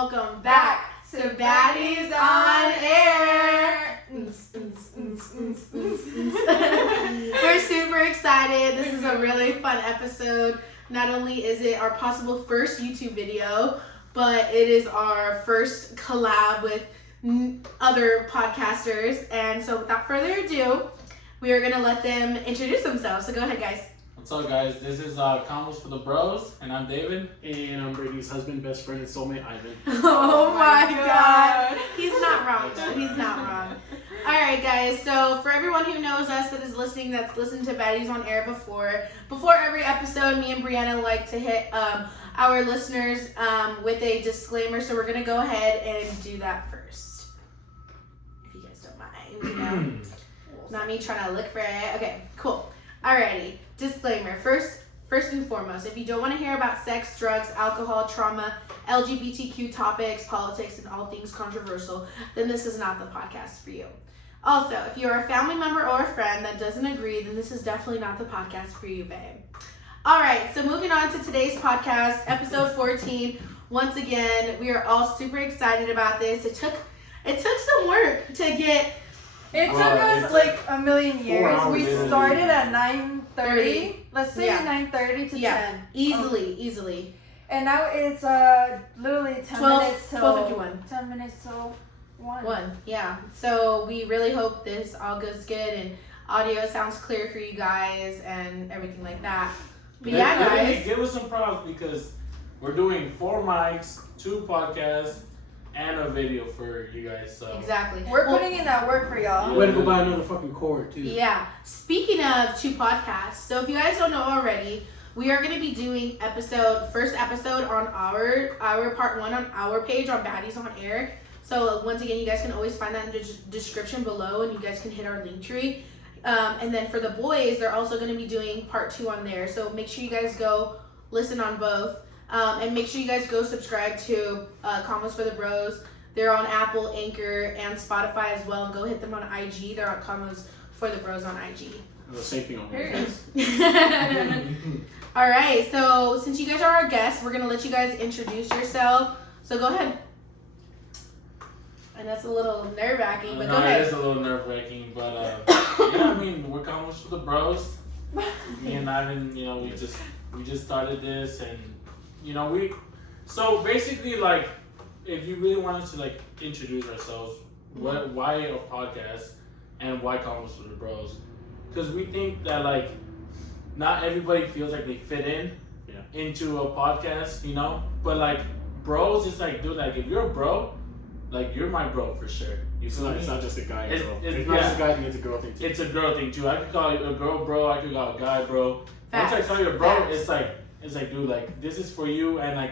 welcome back to Baddies on Air. We're super excited. This is a really fun episode. Not only is it our possible first YouTube video, but it is our first collab with other podcasters. And so without further ado, we are going to let them introduce themselves. So go ahead, guys. What's up, guys? This is Combos for the Bros, and I'm David. And I'm Brady's husband, best friend, and soulmate, Ivan. Oh my God. He's not wrong, though. He's not wrong. All right, guys. So for everyone who knows us that is listening, that's listened to Baddies on Air before every episode, me and Brianna like to hit our listeners with a disclaimer. So we're going to go ahead and do that first. If you guys don't mind, you know. Not me trying to look for it. Okay, cool. Alrighty. Disclaimer. First and foremost, if you don't want to hear about sex, drugs, alcohol, trauma, LGBTQ topics, politics, and all things controversial, then this is not the podcast for you. Also, if you're a family member or a friend that doesn't agree, then this is definitely not the podcast for you, babe. Alright, so moving on to today's podcast, episode 14. Once again, we are all super excited about this. It took some work to get... It took us like a million years. We started at 9:30. Let's say 9:30 to 10. Easily. And now it's literally 10 minutes till 12:51. 10 minutes till 1. 1, yeah. So we really hope this all goes good and audio sounds clear for you guys and everything like that. But yeah, guys. Give us some props because we're doing 4 mics, 2 podcasts, and a video for you guys. So Exactly. We're putting in that work for y'all. Way to go buy another fucking cord, too. Yeah. Speaking of 2 podcasts, so if you guys don't know already, we are going to be doing first episode on our part 1 on our page on Baddies on Air. So once again, you guys can always find that in the description below, and you guys can hit our link tree. And then for the boys, they're also going to be doing part 2 on there. So make sure you guys go listen on both. And make sure you guys go subscribe to Combos for the Bros. They're on Apple, Anchor, and Spotify as well. And go hit them on IG. They're on Combos for the Bros on IG. The same thing on OnlyFans. All right. So since you guys are our guests, we're gonna let you guys introduce yourself. So go ahead. And that's a little nerve-wracking, but go ahead. It is a little nerve-wracking, but yeah, I mean, we're Combos for the Bros. Me and Ivan, you know, we just started this, and you know, so basically, like, if you really wanted to like introduce ourselves, why a podcast and why Combos for the Bros? Because we think that like not everybody feels like they fit into a podcast, you know. But like bros, it's like, dude, like if you're a bro, like you're my bro for sure. It's not just a guy and girl. It's not just a guy thing, it's a girl thing too. It's a girl thing too. I could call you a girl bro, I could call a guy bro. Facts. Once I call you a bro, Facts. it's like, dude, like this is for you, and like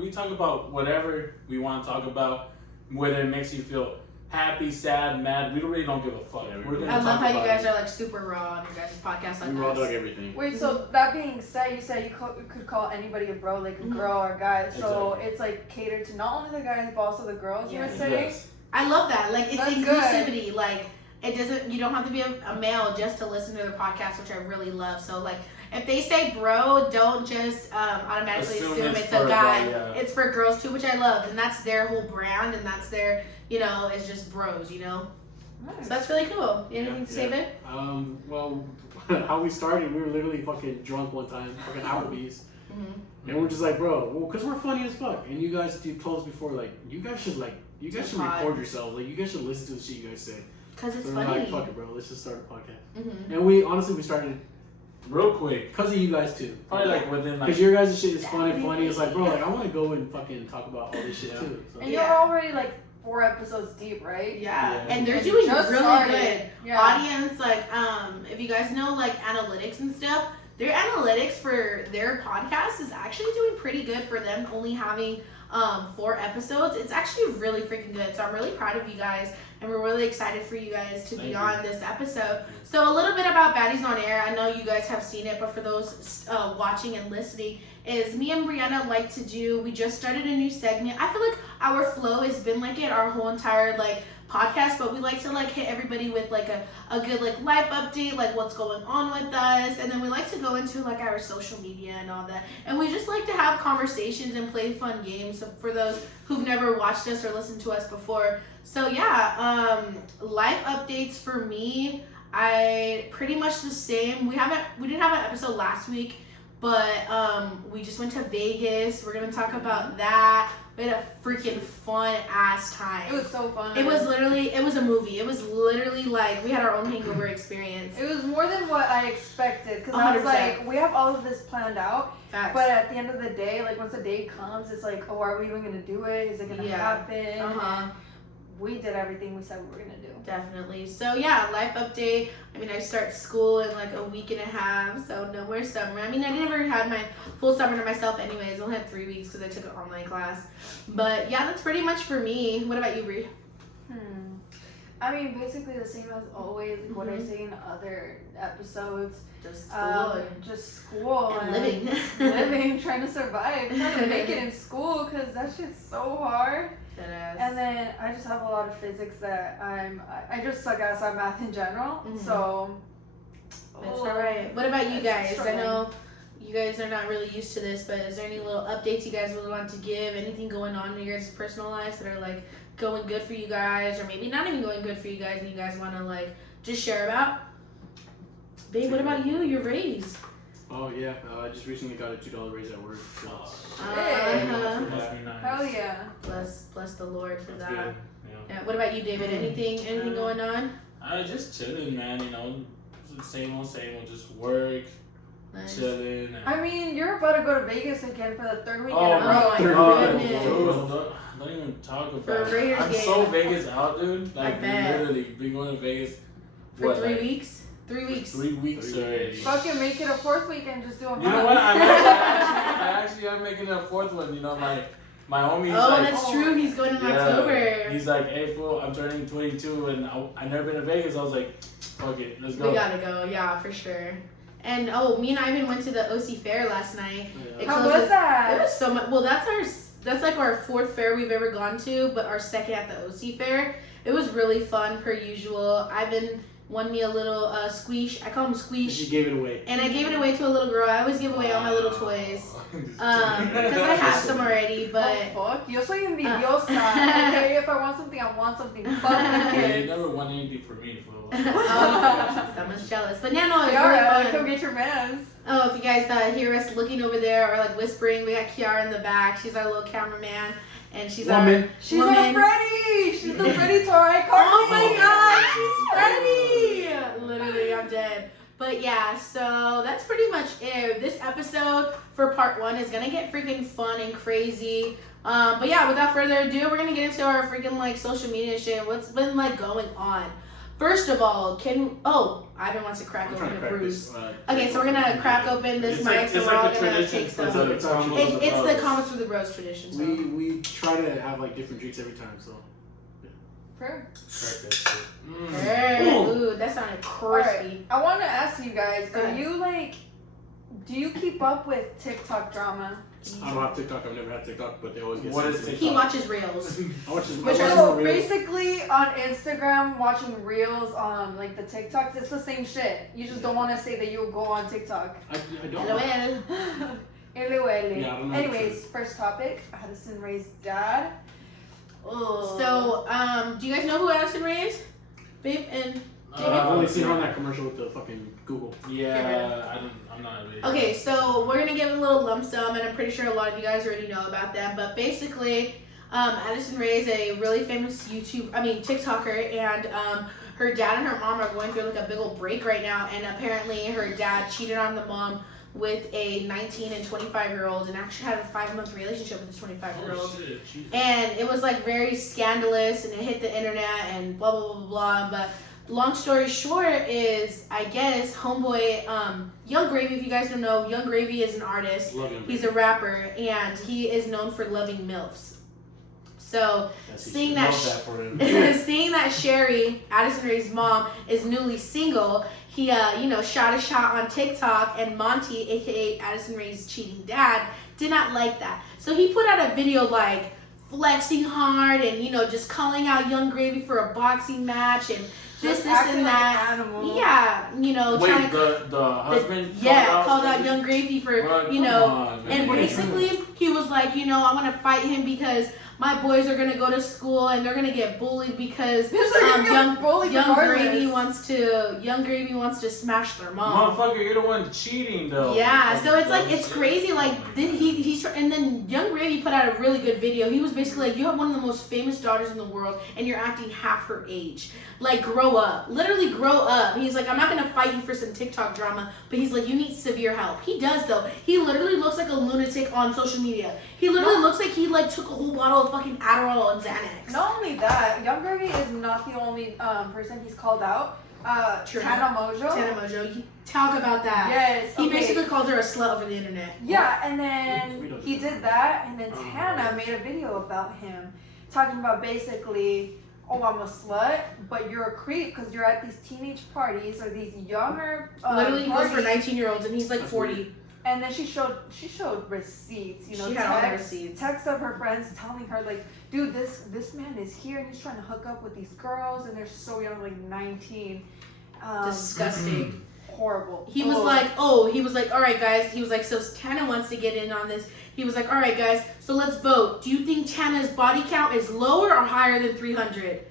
we talk about whatever we want to talk about, whether it makes you feel happy, sad, mad. We really don't give a fuck. Yeah, We're gonna I love talk how you about guys it. are like super raw on your guys' podcast like We raw dog this. everything. Wait, so that being said, you said you could call anybody a bro, like a girl or a guy. So it's like catered to not only the guys but also the girls. You were saying. Yes. I love that. Like it's That's inclusivity. Like it doesn't. You don't have to be a male just to listen to their podcast, which I really love. So like if they say bro, don't just automatically assume it's a guy. Yeah. It's for girls too, which I love, and that's their whole brand, and that's their it's just bros. Nice. So that's really cool. Anything to say, babe? Well, how we started, we were literally fucking drunk one time, fucking Applebee's. Mm-hmm. And we're just like, bro, well, because we're funny as fuck. And you guys told us before, like, you guys should record yourselves. Like, you guys should listen to the shit you guys say. Because it's So we're funny. like, fuck it, bro, let's just start a podcast. Mm-hmm. And we started Real quick. because of you guys too. Probably like within like Because your guys' shit is funny. It's like, bro, like, I want to go and fucking talk about all this shit too. So. And you're already like 4 episodes deep, right? Yeah, Yeah. and they're And doing just really started. good. Yeah. Audience, like, if you guys know, like, analytics and stuff, their analytics for their podcast is actually doing pretty good for them only having 4 episodes. It's actually really freaking good. So I'm really proud of you guys, and we're really excited for you guys to be on this episode. So a little bit about Baddies on Air. I know you guys have seen it, but for those watching and listening, is me and Brianna we just started a new segment. I feel like our flow has been like it our whole entire like podcast, but we like to like hit everybody with like a good like life update, like what's going on with us, and then we like to go into like our social media and all that, and we just like to have conversations and play fun games. So for those who've never watched us or listened to us before, so yeah, life updates for me, I pretty much the same. We didn't have an episode last week, but we just went to Vegas. We're gonna talk about that. We had a freaking fun ass time. It was so fun. It was a movie. It was literally like we had our own hangover experience. It was more than what I expected, because I was 100%. like, we have all of this planned out, Facts. but at the end of the day, like once the day comes, it's like, oh, are we even gonna do it? Is it gonna happen? Uh-huh. We did everything we said we were gonna do. Definitely. So yeah, life update. I mean, I start school in like a week and a half, so no more summer. I mean, I never had my full summer to myself anyways. I only had 3 weeks because I took an online class. But yeah, that's pretty much for me. What about you, Brie? I mean, basically the same as always, like what I say in other episodes. Just school. Just school. And living. living, trying to survive. Trying to make it in school, because that shit's so hard. Deadass. And then I just have a lot of physics that I just suck ass at math in general. Mhm. So That's alright. What about you guys? struggling. I know you guys are not really used to this, but is there any little updates you guys would want to give? Anything going on in your guys' personal lives that are like going good for you guys, or maybe not even going good for you guys, and you guys want to like just share about? Babe, what about you? Your raise. Oh yeah, I just recently got a $2 raise at work. So Uh-huh. Must be nice. hell yeah. Bless the Lord for That's that. good. Yeah. Yeah. What about you, David? Anything going on? I just chilling, man. You know, it's the same old, just work, Nice. chilling. And... I mean, you're about to go to Vegas again for the third week in Oh a my row. my god, goodness. dude! Don't even talk For about a it. Raiders I'm game. so Vegas out, dude. I Like bet. literally, been going to Vegas For what, 3 like, weeks? 3 weeks. 3 weeks 3 already. weeks. Fucking make it a fourth week and just do a month. You know what? I actually am making a fourth one. You know, my homie's Oh, like, that's true. He's going in yeah, October. He's like, hey, fool, I'm turning 22, and I never been to Vegas. I was like, fuck it, let's go. We gotta go, yeah, for sure. And me and Ivan went to the OC Fair last night. It How closes- was that? It was so much. Well, that's like our 4th fair we've ever gone to, but our 2nd at the OC Fair. It was really fun per usual. Ivan won me a little squeeze. I call him She squeeze. gave it away. And I gave it away to a little girl. I always give away all my little toys. Because I have some already, but Oh, fuck. Yo soy envidiosa. Okay, if I want something, I want something. Fuck the Yeah, you kids. never won anything for me, fool. someone's jealous. But yeah, no, it was Kiara, really come fun. get your mans. Oh, if you guys hear us looking over there or like whispering, we got Kiara in the back. She's our little cameraman, and she's Woman. She's Woman. our Freddy. She's the Freddy to our iCarly. Oh my god, she's ready! Literally, I'm dead. But yeah, so that's pretty much it. This episode for part 1 is gonna get freaking fun and crazy. But yeah, without further ado, we're gonna get into our freaking like social media shit. What's been like going on? First of all, Ivan wants to crack I'm open trying to a crack bruise. this. Okay, so we're gonna crack open this It's mic, like- so it's we're like all the gonna tradition take for some. the combos of It's the bros. comments for the bros tradition. So. We try to have like different drinks every time. So Fair. Crack that shit. Hey, Ooh. ooh, that sounded Alright, crispy. I want to ask you guys, Go ahead. do you keep up with TikTok drama? I don't have TikTok. I've never had TikTok, but they always get. What sent is to me. He watches reels. I watch his. Which I watch are- So his reels. basically on Instagram, watching reels on like the TikToks, it's the same shit. You just don't want to say that you'll go on TikTok. I don't. LOL. LOL. Yeah, I don't know. Anyways, first topic, Addison Rae's dad. Oh. So, do you guys know who Addison Rae is? Babe and I've only seen her on that commercial with the fucking Google. Yeah, I'm not really. okay, so we're gonna give a little lump sum, and I'm pretty sure a lot of you guys already know about them. But basically, Addison Rae is a really famous TikToker, and her dad and her mom are going through like a big old break right now. And apparently, her dad cheated on the mom with a 19 and 25-year-old, and actually had a 5-month relationship with this 25-year-old. Oh shit, Jesus. And it was like very scandalous, and it hit the internet and blah blah blah blah. But long story short is, I guess homeboy, Young Gravy. If you guys don't know, Young Gravy is an artist. Love him. He's a rapper, and he is known for loving milfs. So seeing that, Love that for him. seeing that Sherry, Addison Rae's mom, is newly single, he shot a shot on TikTok, and Monty, aka Addison Rae's cheating dad, did not like that. So he put out a video like flexing hard and, you know, just calling out Young Gravy for a boxing match and this acting and that. Like an animal. Yeah, you know, Wait, trying to the husband called out Young Gravy for, Bro, you know, on, and basically he was like, you know, I want to fight him because my boys are gonna go to school and they're gonna get bullied because Young Gravy wants to smash their mom. Motherfucker, you're the one cheating though. Yeah, so it's like it's crazy. Like he's and then Young Gravy put out a really good video. He was basically like, you have one of the most famous daughters in the world and you're acting half her age. Like, grow up. Literally grow up. He's like, I'm not gonna fight you for some TikTok drama, but he's like, you need severe help. He does though. He literally looks like a lunatic on social media. He literally looks like he like took a whole bottle of fucking Adderall and Xanax. Not only that, Young Gravy is not the only person he's called out. Tana Mojo. Talk about that. Yes. He basically called her a slut over the internet. Yeah, and then he did that, and then Tana made a video about him, talking about basically, oh, I'm a slut, but you're a creep because you're at these teenage parties or these younger literally parties. goes for 19-year-olds and he's like 40. And then she showed receipts, you know, she had all the receipts. Texts of her friends telling her like, dude, this man is here and he's trying to hook up with these girls and they're so young, like 19. Disgusting. Horrible. He was like, all right, guys. He was like, so Tana wants to get in on this. He was like, all right, guys, so let's vote. Do you think Tana's body count is lower or higher than 300?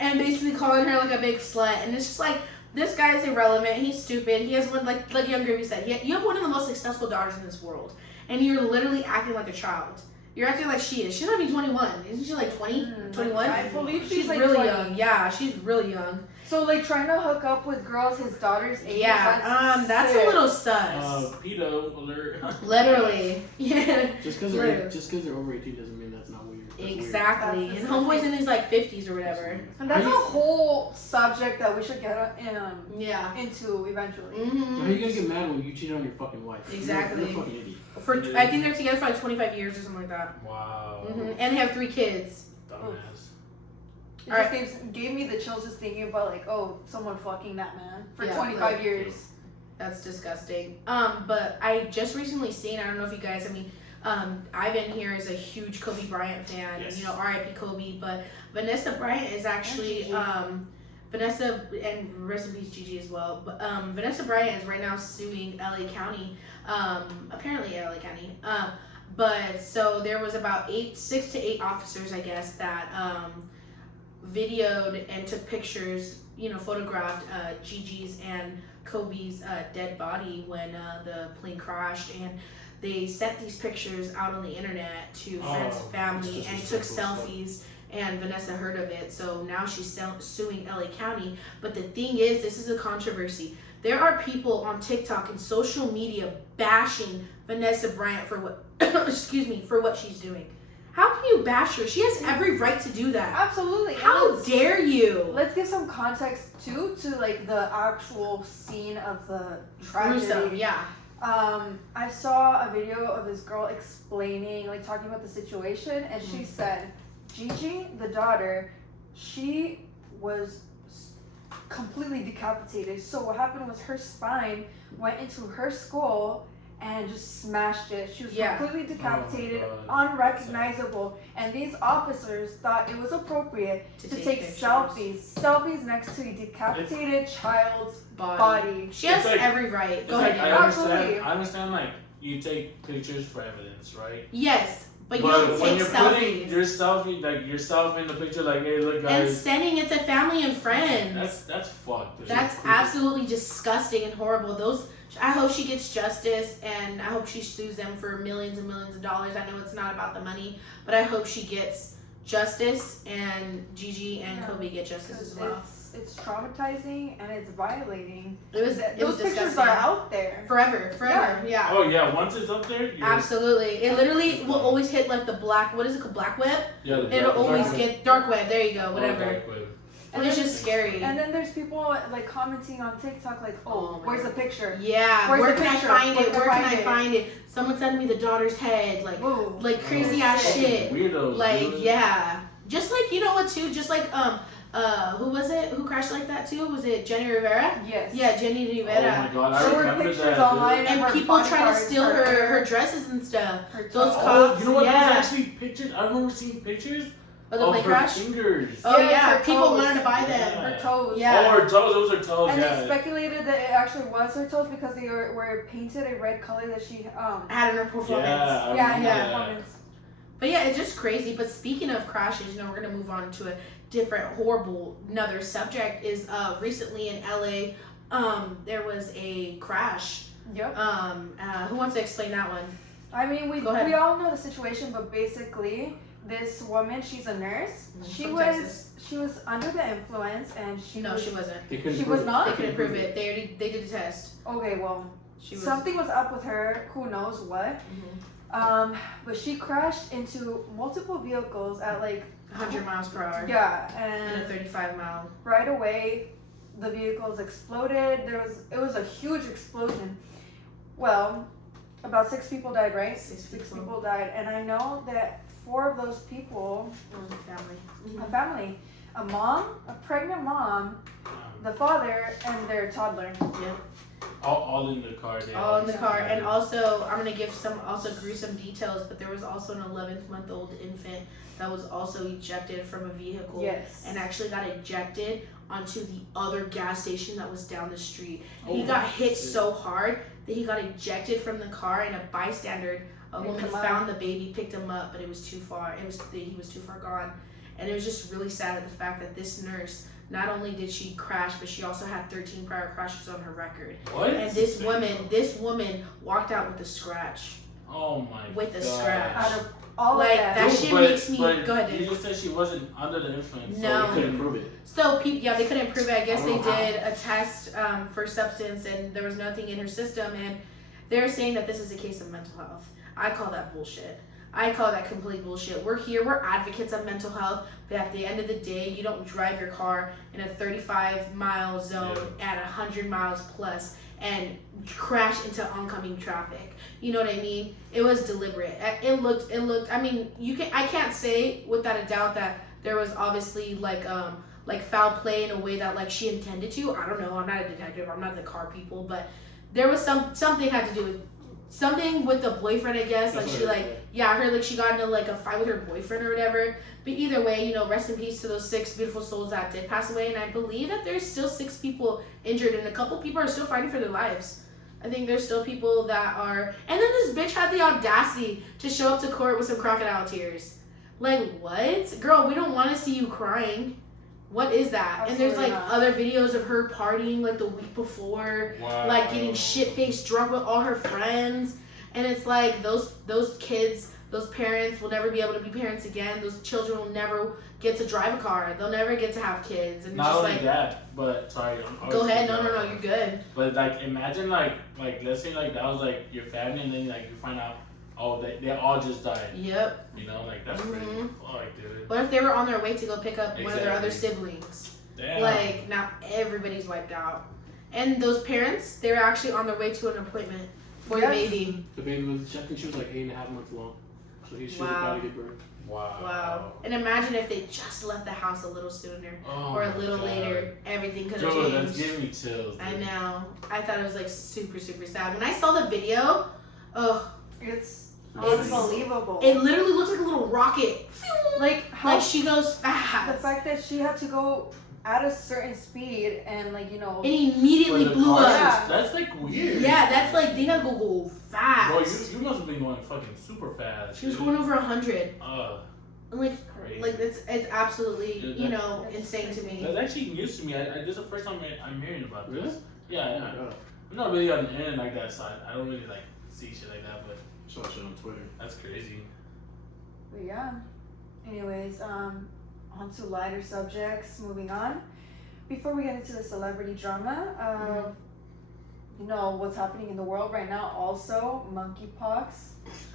And basically calling her like a big slut. And it's just like, this guy's irrelevant. He's stupid. He has one, like Young Gravy said, you have one of the most successful daughters in this world. And you're literally acting like a child. You're acting like she is. She's not even 21. Isn't she like 20? 21? I believe she's like really 20. young. Yeah, she's really young. So like trying to hook up with girls his daughter's age. Yeah, that's a little sus. Pedo alert. Literally. Yeah. Just because they're over 18 doesn't mean that's not weird. That's exactly. Weird. And homeboy's in his like 50s or whatever. And that's a whole subject that we should get into eventually. Mm-hmm. How are you gonna get mad when you cheat on your fucking wife? Exactly. You're a fucking idiot. I think they're together for like 25 years or something like that. Wow. Mm-hmm. And they have 3 kids. Dumbass. It just gave me the chills just thinking about like, oh, someone fucking that man for 25 years. That's disgusting. But I just recently seen, I don't know if you guys, Ivan here is a huge Kobe Bryant fan. Yes. You know, R.I.P. Kobe. But Vanessa Bryant is actually, Vanessa, and rest in peace Gigi as well. But Vanessa Bryant is right now suing LA County, apparently LA County. But so there was about 6 to 8 officers, I guess, that videoed and took pictures, you know, photographed Gigi's and Kobe's dead body when the plane crashed, and they sent these pictures out on the internet to friends and family and took selfies, and Vanessa heard of it, so now she's suing LA County. But the thing is, this is a controversy. There are people on TikTok and social media bashing Vanessa Bryant for what for what she's doing. How can you bash her? She has every right to do that. Absolutely. How dare you? Let's give some context too to like the actual scene of the tragedy. Gruesome, yeah. I saw a video of this girl explaining, like talking about the situation, and she said, Gigi, the daughter, she was completely decapitated. So what happened was her spine went into her skull and just smashed it. She was completely decapitated, unrecognizable. And these officers thought it was appropriate to take selfies next to a decapitated child's body. She has every right. Go ahead. I understand, like, you take pictures for evidence, right? Yes. But you don't take selfies. Putting your selfie, like yourself in the picture, like, hey, look, guys. And sending it to family and friends. That's fucked. That's absolutely disgusting and horrible. I hope she gets justice, and I hope she sues them for millions and millions of dollars. I know it's not about the money, but I hope she gets justice, and Gigi and Kobe get justice as well. It's traumatizing and it's violating. Those pictures disgusting. are out there forever. Yeah. Oh yeah, once it's up there. Absolutely, it literally will always hit like the black. What is it called? Black web. Yeah. It'll always get dark web. There you go. Whatever. Dark web. And it's just scary. And then there's people like commenting on TikTok like, oh where's the picture? Yeah, where can I find it? Where can I find it? Someone sent me the daughter's head, like crazy ass shit. Weirdos. Like, yeah. Just like, you know what too? Just like who was it? Who crashed like that too? Was it Jenny Rivera? Yes. Yeah, Jenny Oh Rivera. my god, I There were remember pictures that. online dude. And her people body try to parts, steal her her hair, dresses and stuff. her Those toes. cops. Oh, you know what? Yeah. There's actually pictures. I remember seeing pictures Of the of plane her crash? fingers. Oh Yes, yeah, her people toes. wanted to buy them. Yeah. Her toes. Yeah. Oh, her toes. Those are toes. And yeah. they speculated that it actually was her toes because they were painted a red color that she Had in her performance. Yeah, I yeah, in remember her that. performance. But yeah, it's just crazy. But speaking of crashes, you know, we're gonna move on to a different horrible another subject. Is recently in LA, there was a crash. Yep. Who wants to explain that one? I mean, Go ahead. we all know the situation, but basically, this woman, she's a nurse. From Texas. She was under the influence, and she No, was, she wasn't. They couldn't She prove was it. not? They couldn't prove it. They did a test. Okay, well, She was. something was up with her. Who knows what? Mhm. But she crashed into multiple vehicles at like 100 miles per hour. yeah, And a and 35-mile. right away, the vehicles exploded. It was a huge explosion. Well, about 6 people died, right? Six Six people. people died, and I know that 4 of those people, Family. a family, a mom, a pregnant mom, the father, and their toddler. All in the car. They All in the car. And also, I'm going to give some also gruesome details, but there was also an 11-month-old infant that was also ejected from a vehicle. Yes. And actually got ejected onto the other gas station that was down the street. He Oh, got hit shit. so hard that he got ejected from the car, and a bystander, a Picked woman, him up. found the baby, picked him up, but it was too far. He was too far gone. And it was just really sad at the fact that this nurse, not only did she crash, but she also had 13 prior crashes on her record. What? And this woman walked out with a scratch. Oh my With a God. scratch. Out of all Like, of that. that shit makes me- But go ahead, You Dave. just said she wasn't under the influence. No. So They couldn't prove it. So people, yeah, they couldn't prove it. I guess I they don't know how. did a test for substance, and there was nothing in her system, and they're saying that this is a case of mental health. I call that bullshit. I call that complete bullshit. We're here, we're advocates of mental health, but at the end of the day, you don't drive your car in a 35-mile zone at 100 miles plus and crash into oncoming traffic. You know what I mean? It was deliberate. It looked. I mean, I can't say without a doubt that there was obviously like foul play in a way that like she intended to. I don't know. I'm not a detective. I'm not the car people, but there was something had to do with something with the boyfriend, I guess. Like That's she what I like heard, yeah, I heard like she got into like a fight with her boyfriend or whatever. But either way, you know, rest in peace to those 6 beautiful souls that did pass away. And I believe that there's still 6 people injured, and a couple people are still fighting for their lives. I think there's still people that are. And then this bitch had the audacity to show up to court with some crocodile tears. Like, what? Girl, we don't want to see you crying. What is that? Absolutely and there's like not. other videos of her partying like the week before, Wow. like getting shit-faced drunk with all her friends. And it's like those kids, those parents will never be able to be parents again. Those children will never get to drive a car. They'll never get to have kids. And Not just only like, that, but sorry. go ahead. No, you're good. But like, imagine like let's say like that was like your family, and then like you find out, oh, they all just died. Yep. You know, like that's pretty Mhm. fuck, dude. What if they were on their way to go pick up one of their other Exactly. siblings? Damn. Like, now everybody's wiped out. And those parents, they were actually on their way to an appointment for Yes. the baby. The baby was, I think she was like 8.5 months long. So she was Wow. about to give birth. Wow. And imagine if they just left the house a little sooner Oh or a my little God. later. Everything could have Dude, changed. that's giving me chills. Dude. I know. I thought it was like super, super sad. When I saw the video, oh, It's It's- unbelievable. it literally looks like a little rocket. like how Like she goes the fast. fact that she had to go at a certain speed and like And he immediately For the blew cars, up. Yeah. That's like weird. Yeah, that's like, they gotta go Bro, fast. you must have been going fucking super fast. She was dude. going over 100. Uh, Like, crazy. it's absolutely, Dude, you that- know, insane to me. That's actually news to me. This is the first time I'm hearing about this. Really? Yeah, Oh my God. I'm not really on the internet like that, so I don't really like see shit like that. But I saw that shit on Twitter. that's crazy. But yeah. Anyways, on to lighter subjects. Moving on. Before we get into the celebrity drama, you know what's happening in the world right now. Also, monkeypox,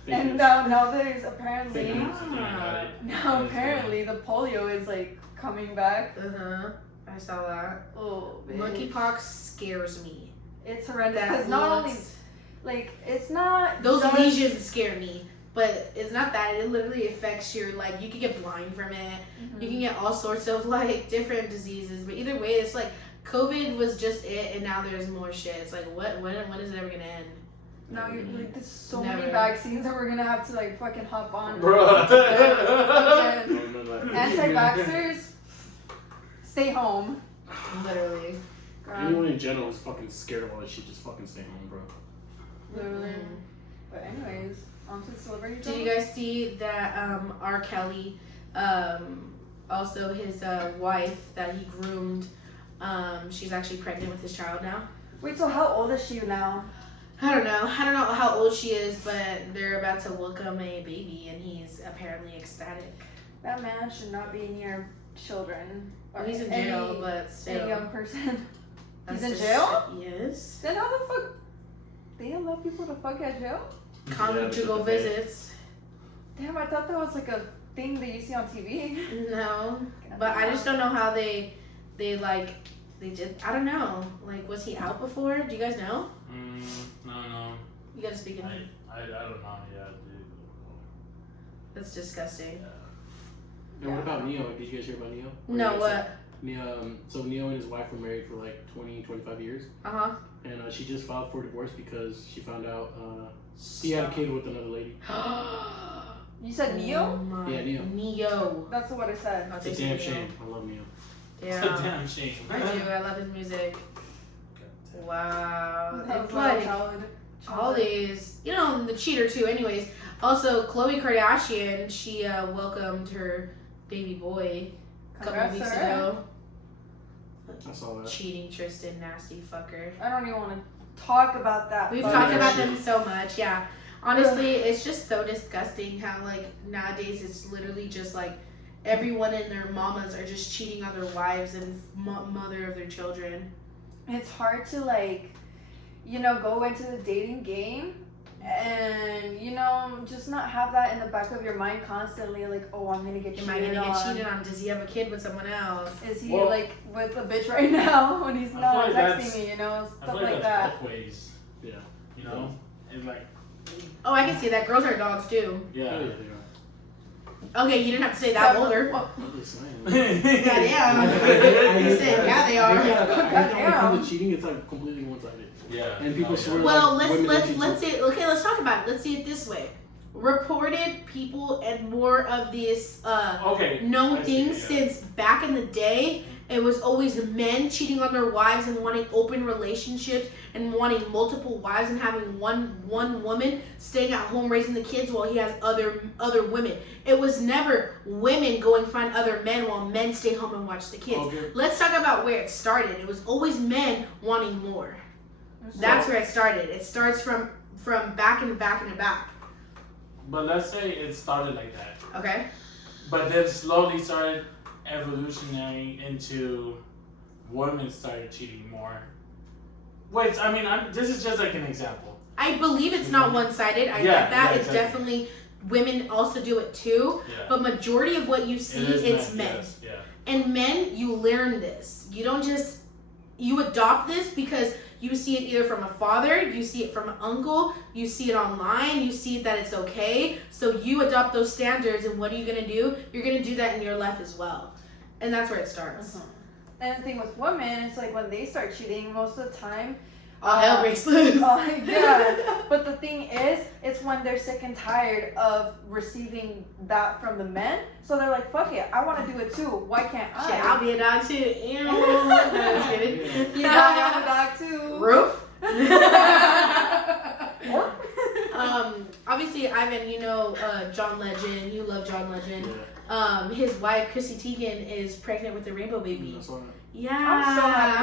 Fake and news. now there's apparently Fake news. Ah. now apparently the polio is like coming back. Uh-huh. I saw that. Oh, bitch. Monkeypox scares me. It's horrendous That because not only looks- like it's not Those just- lesions scare me. but it's not that. It literally affects your, like, you can get blind from it. Mm-hmm. You can get all sorts of, like, different diseases. But either way, it's like COVID was just it, and now there's more shit. It's like, when is it ever gonna end? Now you're like, there's so Never. many vaccines that we're gonna have to like fucking hop on. Bruh. Anti-vaxxers, stay home. Literally. Anyone in general is fucking scared of all this shit. Just fucking stay home, bro. Literally. Mhm. But anyways, on to the celebrity. Did you guys see that R. Kelly, also his wife that he groomed, she's actually pregnant with his child now? Wait, so how old is she now? I don't know how old she is, but they're about to welcome a baby, and he's apparently ecstatic. That man should not be near children. Well, he's in jail, but still. Any young person. That's He's in just- jail? Yes. Then how the fuck? They allow people to fuck at jail? Conjugal Yeah, visits. Damn, I thought that was like a thing that you see on TV. No, but I just don't know how they did. I don't know. Like, was he out before? Do you guys know? No. You gotta speak in. I don't know. Yeah, dude. That's disgusting. And what about Neo? Did you guys hear about Neo? No, what? So Neo and his wife were married for like 25 years. Uh-huh. And she just filed for divorce because she found out he had a kid with another lady. You said Neo? My Yeah, Neo. Neo. That's what I said. I'll It's a take damn Neo. shame. I love Neo. It's a Yeah. damn shame. I do. I love his music. Wow. That It's was like childhood. all these, the cheater too. Anyways, also Khloe Kardashian, she welcomed her baby boy a couple of Congrats weeks to her. ago. I saw that. Cheating Tristan, nasty fucker. I don't even want to talk about that. We've but- talked about them so much, yeah. Honestly, it's just so disgusting how, like, nowadays it's literally just like everyone and their mamas are just cheating on their wives and mother of their children. It's hard to go into the dating game and just not have that in the back of your mind constantly, like, oh, I'm gonna get Am cheated I gonna on. get cheated on? Does he have a kid with someone else? Is he Well, like with a bitch right now when he's I not feel like texting that's- me, I stuff feel like that's that. both ways. Yeah. You know, and like, Oh, I can see that. Girls are dogs too. yeah. Oh, yeah, they are. Okay, you didn't have to say that older. What are they saying? Goddamn. You said, yeah, they are. I think when it Goddamn. comes to cheating, it's like completely one-sided. Yeah. And people no, swear yeah. Well, like, women don't cheat let's too. say let's talk about it. Let's see it this way. Reported people and more of this Okay. known I see, things yeah. since back in the day. It was always men cheating on their wives and wanting open relationships and wanting multiple wives and having one woman staying at home raising the kids while he has other women. It was never women going find other men while men stay home and watch the kids. Okay. Let's talk about where it started. It was always men wanting more. That's where it started. It starts from back and back and back. But let's say it started like that, Okay? but then slowly started evolutionary into women started cheating more. Which I mean, this is just like an example. I believe it's not one-sided. I get that. Yeah, It's exactly. definitely women also do it too. Yeah. But majority of what you see, it's men. Yes, yeah. And men, you learn this. You don't just you adopt this because you see it either from a father, you see it from an uncle, you see it online, you see that it's okay. So you adopt those standards, and what are you gonna do? You're gonna do that in your life as well, and that's where it starts. And the thing with women, it's like when they start cheating, most of the time. All hell breaks loose. Yeah, but the thing is, it's when they're sick and tired of receiving that from the men, so they're like, "Fuck it, I want to do it too. Why can't I?" Shit, I'll be a dog too. Ew. No, just kidding. You know, I have a dog too. Roof. Obviously, Ivan, you know John Legend. You love John Legend. Yeah. His wife, Chrissy Teigen, is pregnant with a rainbow baby. That's all right. Yeah,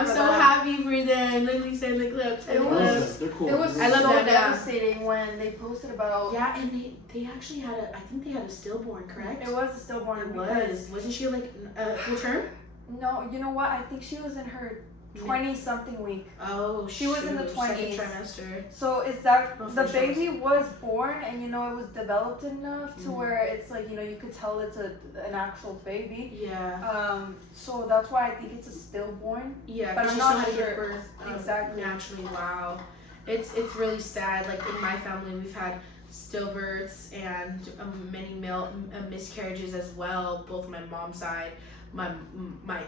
I'm so happy for them. them. Literally send the clips. It I love was- them. They're cool. It was I love so that, yeah. devastating when they posted about. Yeah, and they actually had I think they had a stillborn, correct? It was a stillborn. It because- was. Wasn't she like full term? No, you know what? I think she was in her 20-something week. Oh, She was in the shoot, 20s. second trimester. So it's that Oh, the for sure. baby was born, and it was developed enough to Mhm. where it's like you could tell it's an actual baby. Yeah. So that's why I think it's a stillborn. Yeah, But because I'm she not still had to give sure. birth Exactly. naturally. Wow, it's really sad. Like in my family, we've had stillbirths and many miscarriages as well. Both my mom's side, my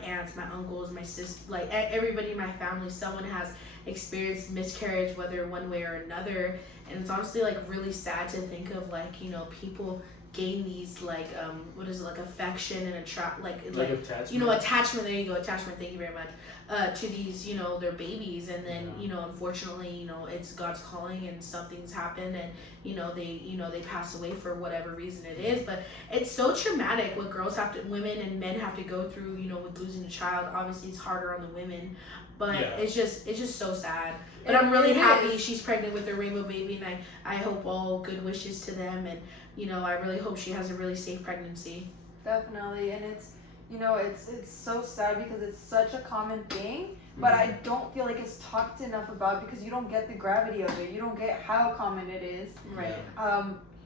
aunts, my uncles, my sister, like everybody in my family, someone has experienced miscarriage, whether one way or another. And it's honestly like really sad to think of, like, you know, people gain these like what is it, like affection and like attachment. You know, attachment, there you go, attachment, thank you very much, to these, you know, their babies, and then you know, unfortunately, you know, it's God's calling and something's happened, and you know they pass away for whatever reason it is. But it's so traumatic what women and men have to go through, you know, with losing a child. Obviously it's harder on the women, but it's just so sad. But I'm really happy she's pregnant with her rainbow baby, and I hope all good wishes to them, and you know, I really hope she has a really safe pregnancy. Definitely. And it's, you know, it's so sad because it's such a common thing, but I don't feel like it's talked enough about because you don't get the gravity of it. You don't get how common it is. Right.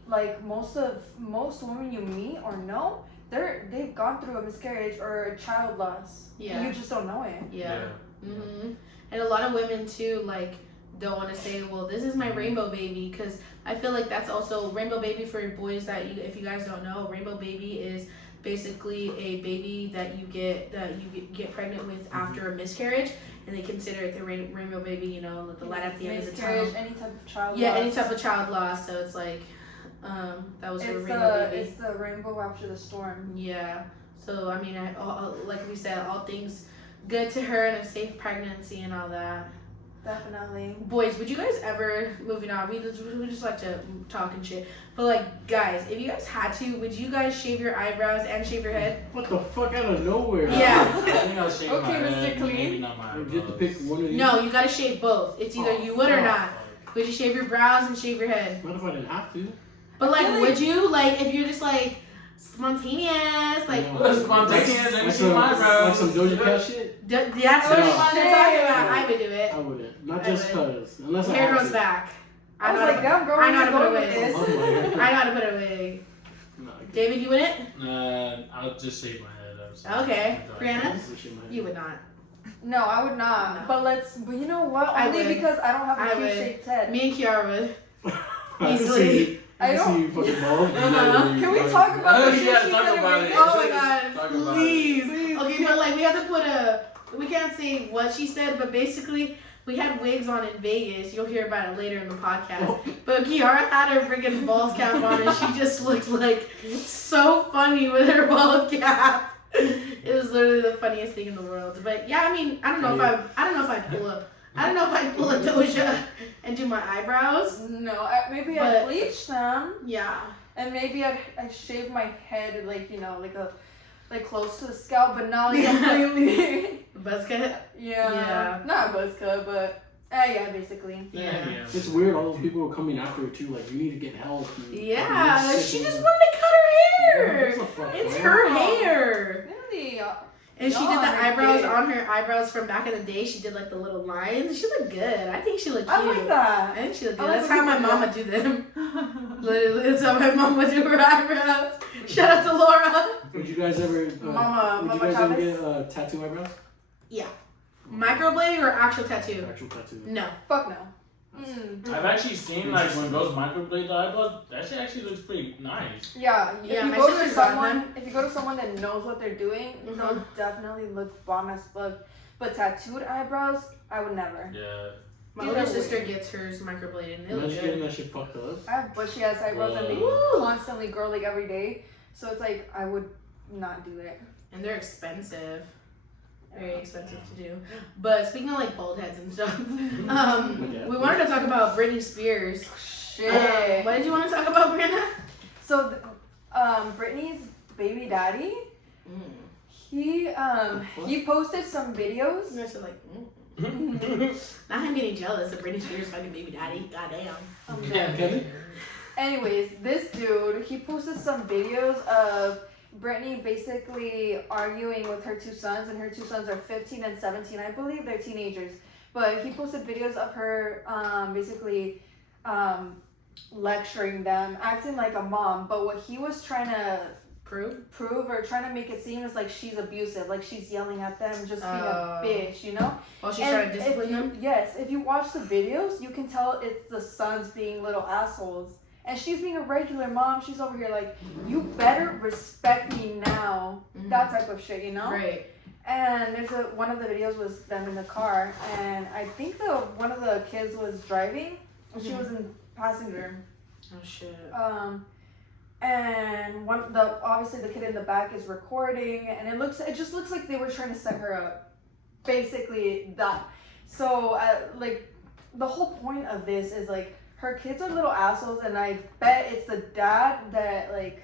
Like most women you meet or know, they've gone through a miscarriage or a child loss. Yeah. And you just don't know it. Yeah. Mm-hmm. And a lot of women too, like, don't want to say, well, this is my rainbow baby, because I feel like that's also rainbow baby for boys. That if you guys don't know, rainbow baby is basically a baby that you get pregnant with after a miscarriage, and they consider it the rainbow baby. You know, the light at the end of the tunnel. Any type of child. Yeah, loss. any type of child loss. So it's like, that was her rainbow baby. It's the rainbow after the storm. Yeah. So I mean, like we said, all things good to her and a safe pregnancy and all that. Definitely. Boys, would you guys ever, moving on, we just like to talk and shit, but like, guys, if you guys had to, would you guys shave your eyebrows and shave your head? What the fuck, out of nowhere? Yeah. I think I'll shave Okay, my Mr. head, Clean. maybe not my You have to eyebrows. pick one of these. No, you gotta shave both. It's either you would or not. Would you shave your brows and shave your head? What if I didn't have to? But like, Really? would you, like, if you're just like spontaneous, like, No. Well, spontaneous, let me see my Like eyebrows. some Doja Cat shit? that's what I'm No. talking about. I would do it. I wouldn't. Not I just would. cause. Unless I Hair had grows to. back. I was like, damn, girl, I know how to put a with wig. this. Oh my God. I know how to put a wig. No, I can't. David, you wouldn't? I'll just shave my head. I'm sorry. Okay. I'm Brianna? done. This is shit in my head. You would not. No, I would not. No. But you know what? I Only would. because I don't have I a would. Q-shaped head. Me and Kiara would. I can Easily. see. I I can see you fucking bald. Can we talk about Oh, the shit yeah, she talk said in about it. Vegas? Oh my god, Talk about please. Okay, but like we have to put we can't say what she said, but basically we had wigs on in Vegas. You'll hear about it later in the podcast. But Kiara had her freaking bald cap on and she just looked like so funny with her bald cap. It was literally the funniest thing in the world. But yeah, I mean, I don't know if I'd pull a Doja and do my eyebrows. No, maybe But- I'd bleach them, Yeah. and maybe I'd shave my head like, you know, like close to the scalp, but not like completely. Buzz cut? Yeah. Yeah. Not a buzz cut, but yeah, basically. Yeah. It's weird, all those people were coming after her too, like, you need to get help. Yeah, You're she sick just and- wanted to cut her hair. What the fuck, It's man? her hair. Really? And she No, did the I eyebrows did. on her eyebrows from back in the day. She did like the little lines. She looked good. I think she looked cute. I like that. I think she looked I good. like That's when how my people do mama do them. Literally, that's how my mama do her eyebrows. Shout out to Laura. Would you guys ever, Mama would you guys ever Chavez? get tattoo eyebrows? Yeah. Microblading or actual tattoo? Actual tattoo. No. Fuck no. Mm. I've actually seen like when girls microblade the eyebrows. That shit actually looks pretty nice. Yeah, Yeah, if you my go to sister's got someone, them. if you go to someone that knows what they're doing, Mhm. they'll definitely look bomb as fuck. But tattooed eyebrows, I would never. Yeah. My Either older way. sister gets hers microbladed. They look Imagine getting good. that shit fucked up. I have bushy ass eyebrows and they Woo. constantly grow like every day. So it's like I would not do it. And they're expensive. Very expensive to do. But speaking of like bald heads and stuff, we wanted to talk about Britney Spears. Shit. What did you want to talk about, Brenda? So, Britney's baby daddy, he posted some videos. You guys are like, Now I'm getting jealous of Britney Spears' fucking baby daddy. Goddamn. Yeah, Kevin? Anyways, this dude, he posted some videos of Britney basically arguing with her two sons, and her two sons are 15 and 17, I believe. They're teenagers. But he posted videos of her basically lecturing them, acting like a mom. But what he was trying to prove or trying to make it seem is like she's abusive, like she's yelling at them, just being a bitch, you know? While she's And trying to discipline if you, them? Yes, if you watch the videos, you can tell it's the sons being little assholes. And she's being a regular mom. She's over here like, you better respect me now. That type of shit, you know? Right. And there's one of the videos was them in the car, and I think one of the kids was driving, and she was in passenger. Oh shit. And obviously the kid in the back is recording, and it just looks like they were trying to set her up, basically that. So like the whole point of this is like her kids are little assholes, and I bet it's the dad that like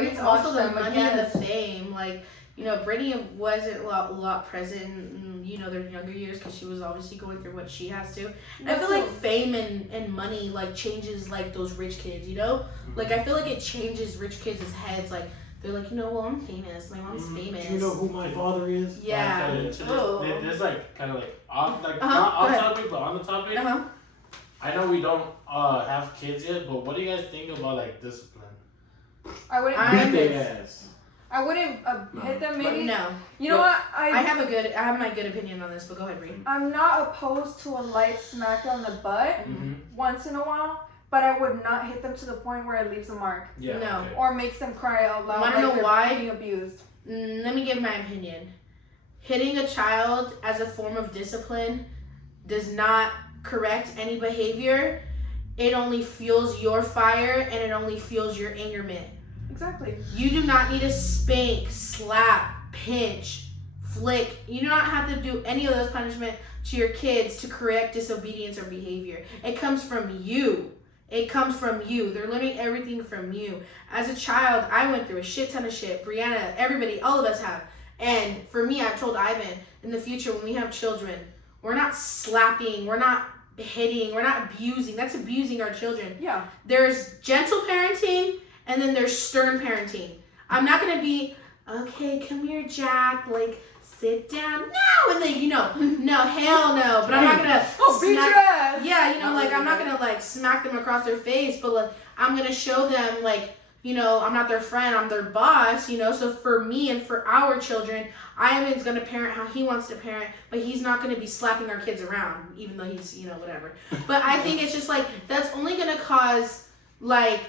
It's also the them money and the against. fame. Like, you know, Brittany wasn't a lot present in, you know, their younger years because she was obviously going through what she has to. I feel like fame and money, like, changes, like, those rich kids, you know? Like, I feel like it changes rich kids' heads. Like, they're like, you know, well, I'm famous. My mom's famous. Do you know who my father is? Yeah. There's like, kind of like, off topic, but on the topic. Uh-huh. I know we don't have kids yet, but what do you guys think about, like, discipline? I wouldn't Beat their ass. I wouldn't hit them maybe. No. You know what? I have my good opinion on this, but go ahead, Bree. I'm not opposed to a light smack on the butt once in a while, but I would not hit them to the point where it leaves a mark. Yeah. No. Okay. Or makes them cry out loud. Wanna know they're why? being abused. Let me give my opinion. Hitting a child as a form of discipline does not correct any behavior. It only fuels your fire, and it only fuels your angerment. Exactly. You do not need to spank, slap, pinch, flick. You do not have to do any of those punishment to your kids to correct disobedience or behavior. It comes from you. It comes from you. They're learning everything from you. As a child, I went through a shit ton of shit. Brianna, everybody, all of us have. And for me, I've told Ivan, in the future when we have children, we're not slapping, we're not hitting, we're not abusing. That's abusing our children. Yeah. There's gentle parenting, and then there's stern parenting. I'm not gonna be, okay, come here, Jack, like, sit down. No, and then, you know, no, hell no. But I'm not gonna beat your ass. Yeah, you know, like, I'm not gonna, like, smack them across their face, but, like, I'm gonna show them, like, you know, I'm not their friend, I'm their boss, you know. So for me and for our children, Ivan's gonna parent how he wants to parent, but he's not gonna be slapping our kids around, even though he's, you know, whatever. But I think it's just, like, that's only gonna cause, like,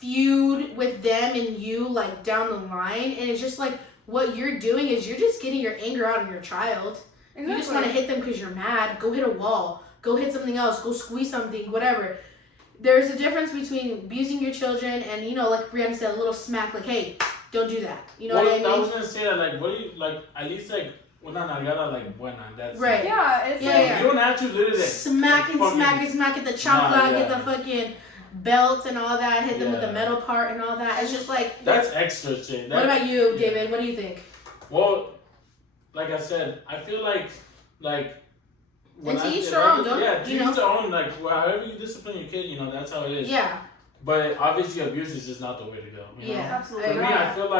feud with them and you, like, down the line. And it's just like what you're doing is you're just getting your anger out on your child. Exactly. You just want to hit them because you're mad. Go hit a wall, go hit something else, go squeeze something, whatever. There's a difference between abusing your children and, you know, like Brianna said, a little smack, like, hey, don't do that, you know what I mean? I was gonna say that, like, what do you, like, at least, like, una nalgada, like, buena, that's right. Yeah, it's like, you don't have to literally smack and smack at the chancla, get the fucking belt and all that, hit them with the metal part and all that. It's just like, that's extra shit. What about you, David? What do you think? Well, like I said, I feel like and to each their own, don't to you know? each their own. Like, however you discipline your kid, you know, that's how it is. Yeah. But obviously, abuse is just not the way to go. You know? Absolutely. For me, I feel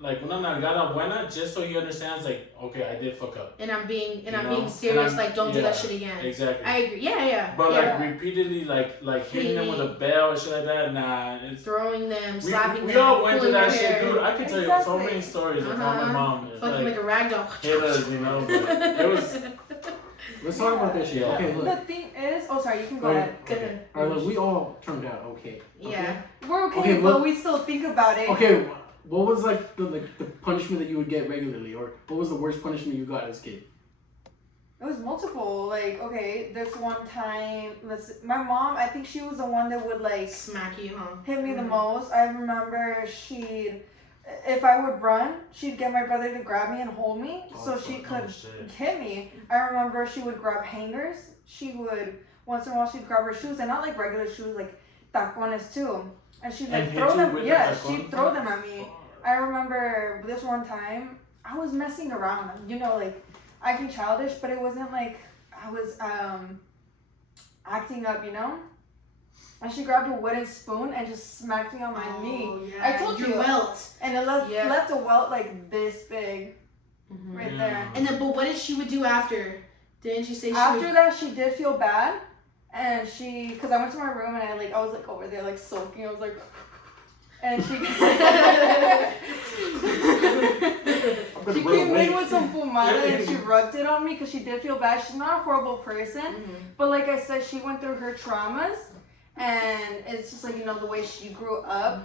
like una nalgada buena, just so he understands, like, okay, I did fuck up. And I'm being know? serious, like, don't do that shit again. Exactly. I agree. Yeah. But like repeatedly, like hitting them with a bell or shit like that, nah. It's throwing them, slapping them. We all went through that hair. shit, dude. I can tell you so many stories of how my mom fucking like a rag doll. hit us, you know. But it was. Let's talk about that shit. Yeah. Okay, look. the thing is, oh sorry, you can go ahead. Go ahead. Alright, look, we all turned out okay. Yeah. We're okay, Okay, but well- we still think about it. Okay, what was like the punishment that you would get regularly, or what was the worst punishment you got as a kid? It was multiple. Like, okay, this one time, my mom, I think she was the one that would like Smack you, huh? hit me the most. I remember if I would run, she'd get my brother to grab me and hold me so she could hit me. I remember she would grab hangers. She would, once in a while, she'd grab her shoes, and not like regular shoes, like tacones too. And she'd like throw them. Yeah, she'd throw them at me. I remember this one time, I was messing around. You know, like, acting childish, but it wasn't like I was acting up, you know? And she grabbed a wooden spoon and just smacked me on my knee. Yeah. I told you. Welt. And it left a welt like this big. Right there. And then, but what did she would do after? Didn't she say she After would... that, she did feel bad. And because I went to my room and I was like over there like sulking. I was like... And she came in with some pomada and she rubbed it on me because she did feel bad. She's not a horrible person, but like I said, she went through her traumas, and it's just like, you know, the way she grew up,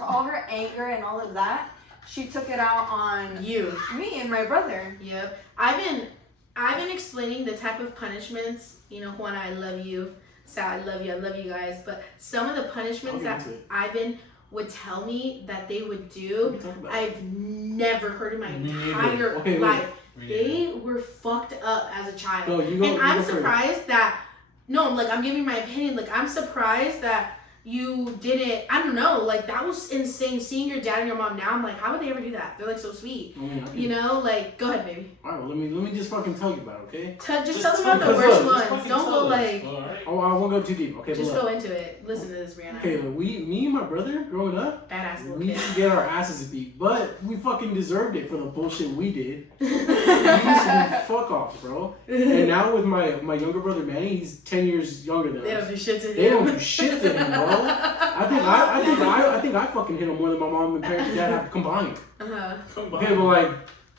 all her anger and all of that, she took it out on you, me and my brother. Yep. I've been explaining the type of punishments. You know, Juana, I love you. Sal, I love you guys. But some of the punishments that Ivan would tell me that they would do, I've never heard in my entire life. They were fucked up as a child. No, and I'm surprised that, no, like, I'm giving my opinion. Like, I'm surprised that you didn't, I don't know, like, that was insane. Seeing your dad and your mom now, I'm like, how would they ever do that? They're, like, so sweet. You know, like, go ahead, baby. Alright, well, let me just fucking tell you about it, okay? Just tell them about the worst ones. Don't go, like... Oh, I won't go too deep, okay? Just go into it. Listen to this, Brianna. Okay, look, me and my brother, growing up, badass little we kid. used to get our asses beat, but we fucking deserved it for the bullshit we did. We used to be fuck off, bro. And now with my younger brother, Manny, he's 10 years younger than us. They don't do shit to him. They don't do shit to him, bro. I think I fucking hit him more than my mom and parents and dad have combined. Okay, but like,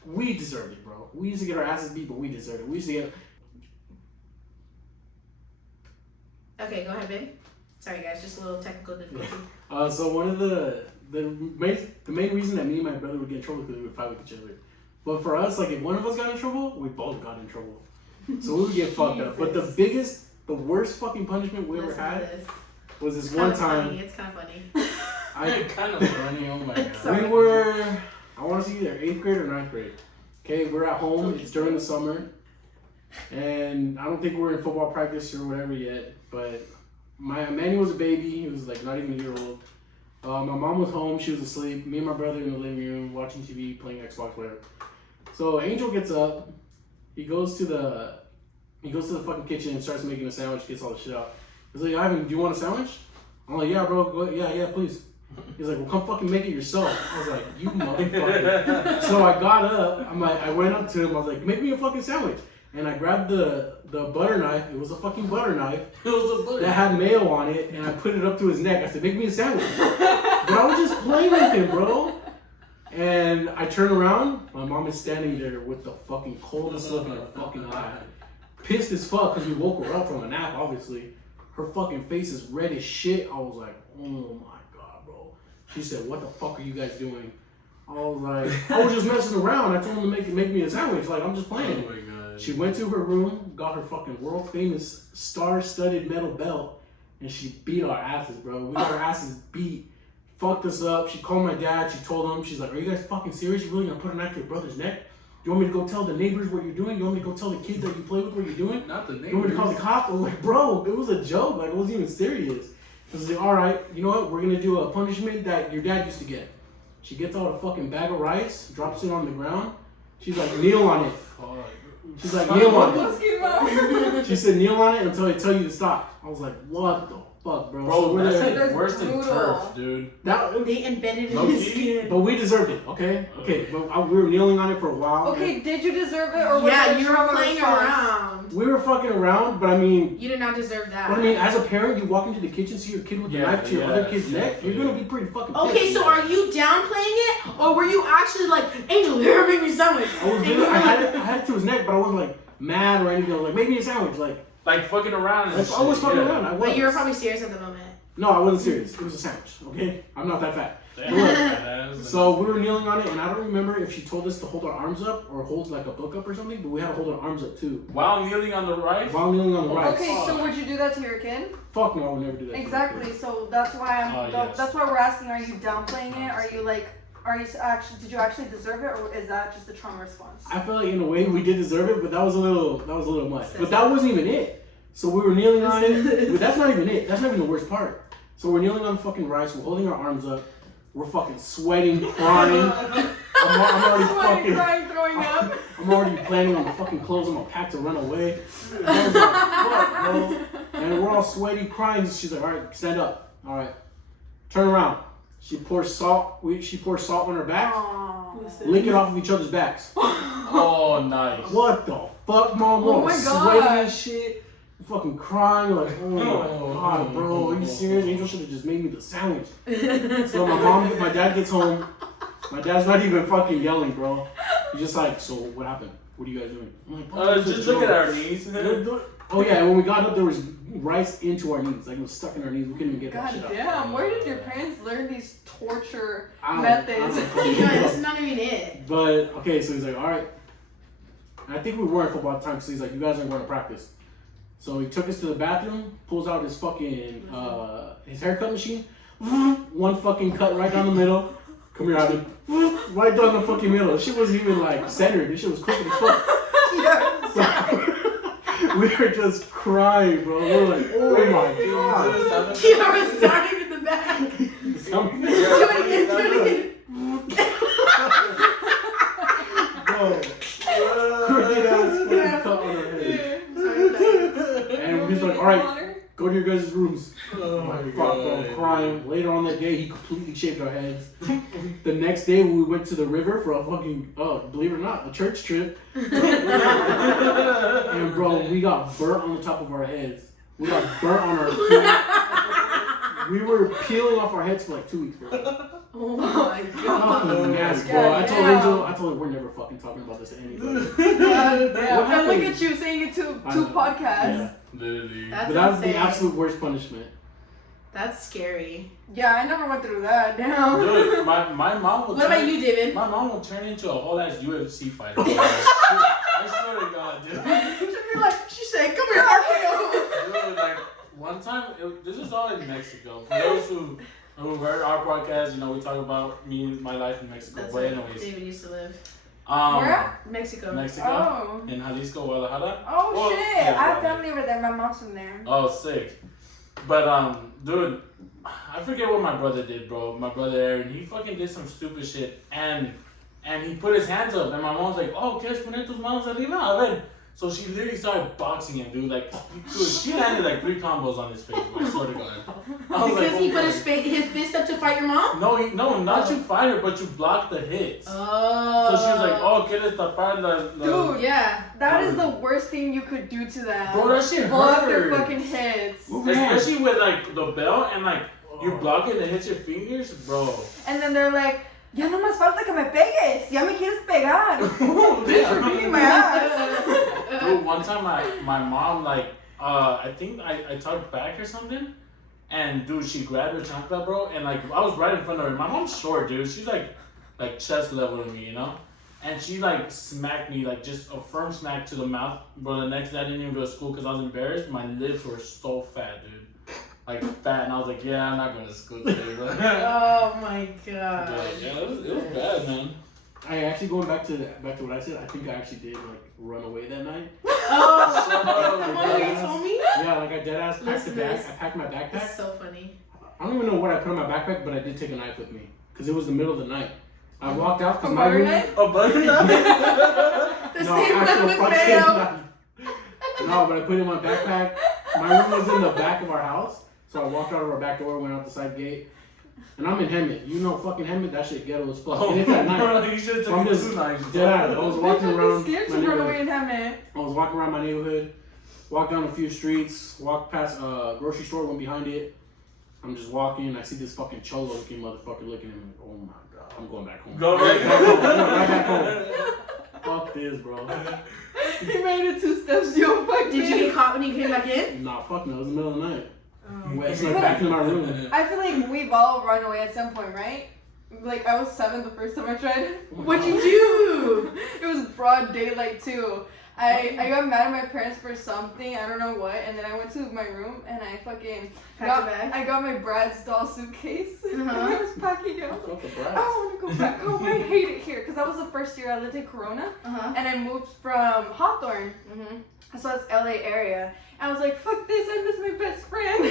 we deserved it, bro. We used to get our asses beat, but we deserved it. We used to get... Okay, go ahead, baby. Sorry, guys, just a little technical difficulty. So one of the main reason that me and my brother would get in trouble because we would fight with each other. But for us, like, if one of us got in trouble, we both got in trouble. So we would get fucked up. But the worst fucking punishment we ever had was this one time. It's kind of funny. It's kind of funny. Oh my god. Sorry. We were, I want to say either 8th grade or 9th grade. Okay, we're at home. It's during the summer. And I don't think we're in football practice or whatever yet. But Manny was a baby. He was like not even a year old. My mom was home. She was asleep. Me and my brother in the living room watching TV, playing Xbox, whatever. So Angel gets up. He goes to the fucking kitchen and starts making a sandwich. Gets all the shit out. He's like, Ivan, do you want a sandwich? I'm like, yeah, bro. Go, yeah, please. He's like, well, come fucking make it yourself. I was like, you motherfucker. So I got up. I went up to him. I was like, make me a fucking sandwich. And I grabbed the butter knife. It was a fucking butter knife that had mayo on it. And I put it up to his neck. I said, make me a sandwich. But I was just playing with him, bro. And I turn around. My mom is standing there with the fucking coldest look in her fucking eye. Pissed as fuck because we woke her up from a nap, obviously. Her fucking face is red as shit. I was like, oh my god, bro. She said, what the fuck are you guys doing? I was like, I was just messing around. I told him to make me a sandwich. Like, I'm just playing. Oh my god. She went to her room, got her fucking world famous star-studded metal belt, and she beat our asses, bro. We got our asses beat. Fucked us up. She called my dad. She told him, she's like, are you guys fucking serious? You really gonna put a knife to your brother's neck? You want me to go tell the neighbors what you're doing? You want me to go tell the kids that you play with what you're doing? Not the neighbors. You want me to call the cops? I was like, bro, it was a joke. Like, it wasn't even serious. I was like, all right, you know what? We're going to do a punishment that your dad used to get. She gets out a fucking bag of rice, drops it on the ground. She's like, kneel on it. She's like, kneel on it. She said, kneel on it until I tell you to stop. I was like, what the fuck, bro? Bro, so that's worse than turf, dude. They embedded in his skin. But we deserved it, okay? Okay, but we were kneeling on it for a while. Okay, did you deserve it? Or was you were playing around. We were fucking around, but I mean... You did not deserve that. But I mean, as a parent, you walk into the kitchen, see your kid with a knife to your other kid's neck, you're gonna be pretty fucking pissed. Okay, so are you downplaying it? Or were you actually like, Angel, here, make me a sandwich? I had it to his neck, but I wasn't like mad or anything. I was like, make me a sandwich. Like fucking around. I was fucking around. I was. But you were probably serious at the moment. No, I wasn't serious. It was a sandwich, okay? I'm not that fat. So we were kneeling on it, and I don't remember if she told us to hold our arms up or hold like a book up or something, but we had to hold our arms up too. While kneeling on the rice? While kneeling on the rice. Okay, so would you do that to your kid? Fuck no, I would never do that. Exactly, so that's why that's why we're asking, are you downplaying it? Are you actually, did you actually deserve it, or is that just a trauma response? I feel like in a way we did deserve it, but that was a little much. But that wasn't even it. So we were kneeling on it, but that's not even it. That's not even the worst part. So we're kneeling on the fucking rice, we're holding our arms up, we're fucking sweating, crying. I'm already fucking crying, throwing up. I'm already planning on the fucking clothes I'm gonna pack to run away. And I was like, fuck, bro. And we're all sweaty, crying. She's like, all right, stand up. All right, turn around. She pours salt. She pours salt on her back. Lick it off of each other's backs. Oh, nice. What the fuck, mom? Oh We're my sweating god. and shit. Fucking crying, like, oh my god, bro, are you serious? Angel should have just made me the sandwich. So my dad gets home. My dad's not even fucking yelling, bro. He's just like, so what happened? What are you guys doing? I'm like, just look at our knees. Oh yeah, when we got up, there was rice into our knees. Like it was stuck in our knees. We couldn't even get that God shit out. damn, where did your parents learn these torture I methods? don't Yeah, know. that's not even it. But okay, so he's like, all right. I think we were in football at the time because he's like, you guys aren't going to practice. So he took us to the bathroom, pulls out his fucking his haircut machine, one fucking cut right down the middle. Come here, Ivan. Right down the fucking middle. Shit wasn't even like centered. This shit was crooked as fuck. So, we were just crying, bro. We were like, oh my god. Kiara was dying in the back. Doing it. Bro. Crooked ass fucking cut on her head. And he's like, alright, go to your guys' rooms. Oh my Fuck, god. bro, crying. Later on that day, he completely shaved our heads. The next day, we went to the river for a fucking, believe it or not, a church trip. And bro, we got burnt on the top of our heads. We got burnt on our feet. We were peeling off our heads for like 2 weeks, bro. Oh my god. Fucking nasty, bro. I told Angel, we're never fucking talking about this to anybody. God damn. What And happened? look at you saying it to I know. podcasts. Yeah. Literally. That's But that was insane. the absolute worst punishment. That's scary. Yeah, I never went through that. Damn. Dude, my mom would What about you, David? My mom will turn into a whole ass UFC fighter. I swear to God, dude. She'd be like, she said, come here, RKO. Dude, like one time, this is all in Mexico. For those who heard our podcast, you know, we talk about me and my life in Mexico. That's But where anyways, David used to live. Where? Mexico. Mexico, Oh. in Jalisco, Guadalajara. Oh Well, shit! yeah, I have well, family over there. My mom's from there. Oh, sick. But dude, I forget what my brother did, bro. My brother Aaron, he fucking did some stupid shit, and he put his hands up, and my mom's like, "Oh, ¿quieres poner tus manos arriba? A ver." So she literally started boxing him, dude. Like, dude, she landed like 3 combos on his face. I swear to God. I was Because like, he oh put my- his fist up to fight your mom? No, not you fight her, but you block the hits. Oh. So she was like, "Oh, ¿quieres tapar la?" Dude, Yeah. that is the worst thing you could do to them. Bro, that shit Block their hurt. fucking heads. Especially with like the belt and like you block it and it hits your fingers, bro. And then they're like, ya no más falta que me pegues. Ya me quieres pegar. Bitch, you're beating my ass. Dude, one time my mom like I think I talked back or something, and dude she grabbed her chancla, bro, and like I was right in front of her. My mom's short, dude. She's like chest level to me, you know, and she like smacked me like just a firm smack to the mouth, bro. The next day I didn't even go to school because I was embarrassed. My lips were so fat, dude. Like fat, and I was like, yeah, I'm not going to school today, bro. Oh my god. Yeah, it was bad, man. I actually going back to what I said. I think I actually did like run away that night. Oh, the one where you told me? Yeah, like I dead ass packed the Listen to bag. this. I packed my backpack. That's so funny. I don't even know what I put in my backpack, but I did take a knife with me because it was the middle of the night. I walked out A because my butter room. knife? Oh, but The same actual one with fucking mayo. knife. No, but I put it in my backpack. My room was in the back of our house, so I walked out of our back door, went out the side gate, and I'm in Hemet. You know, fucking Hemet, that shit ghetto as fuck. And it's at night. You should have I'm taken just the knives. dead out. I was walking Bitch, around I'd be scared my to run away neighborhood. in Hemet. I was walking around my neighborhood, walked down a few streets, walked past a grocery store, went behind it. I'm just walking, I see this fucking cholo looking motherfucker looking at me. Oh my god, I'm going back home. Go back I'm going right back home. Fuck this, bro. He made it 2 steps, yo, fuck Did you this. get caught when you came back in? Nah, fuck no, it was the middle of the night. Oh. I snuck back into my room. I feel like we've all run away at some point, right? Like, I was 7 the first time I tried. What'd you do? It was broad daylight, too. I got mad at my parents for something, I don't know what, and then I went to my room and I fucking I got my Brad's doll suitcase and I was packing it. I was like, Fuck the I brats. want to go back home. I hate it here because that was the first year I lived in Corona Uh-huh. and I moved from Hawthorne, Mm-hmm. so that's LA area. I was like, fuck this, I miss my best friend.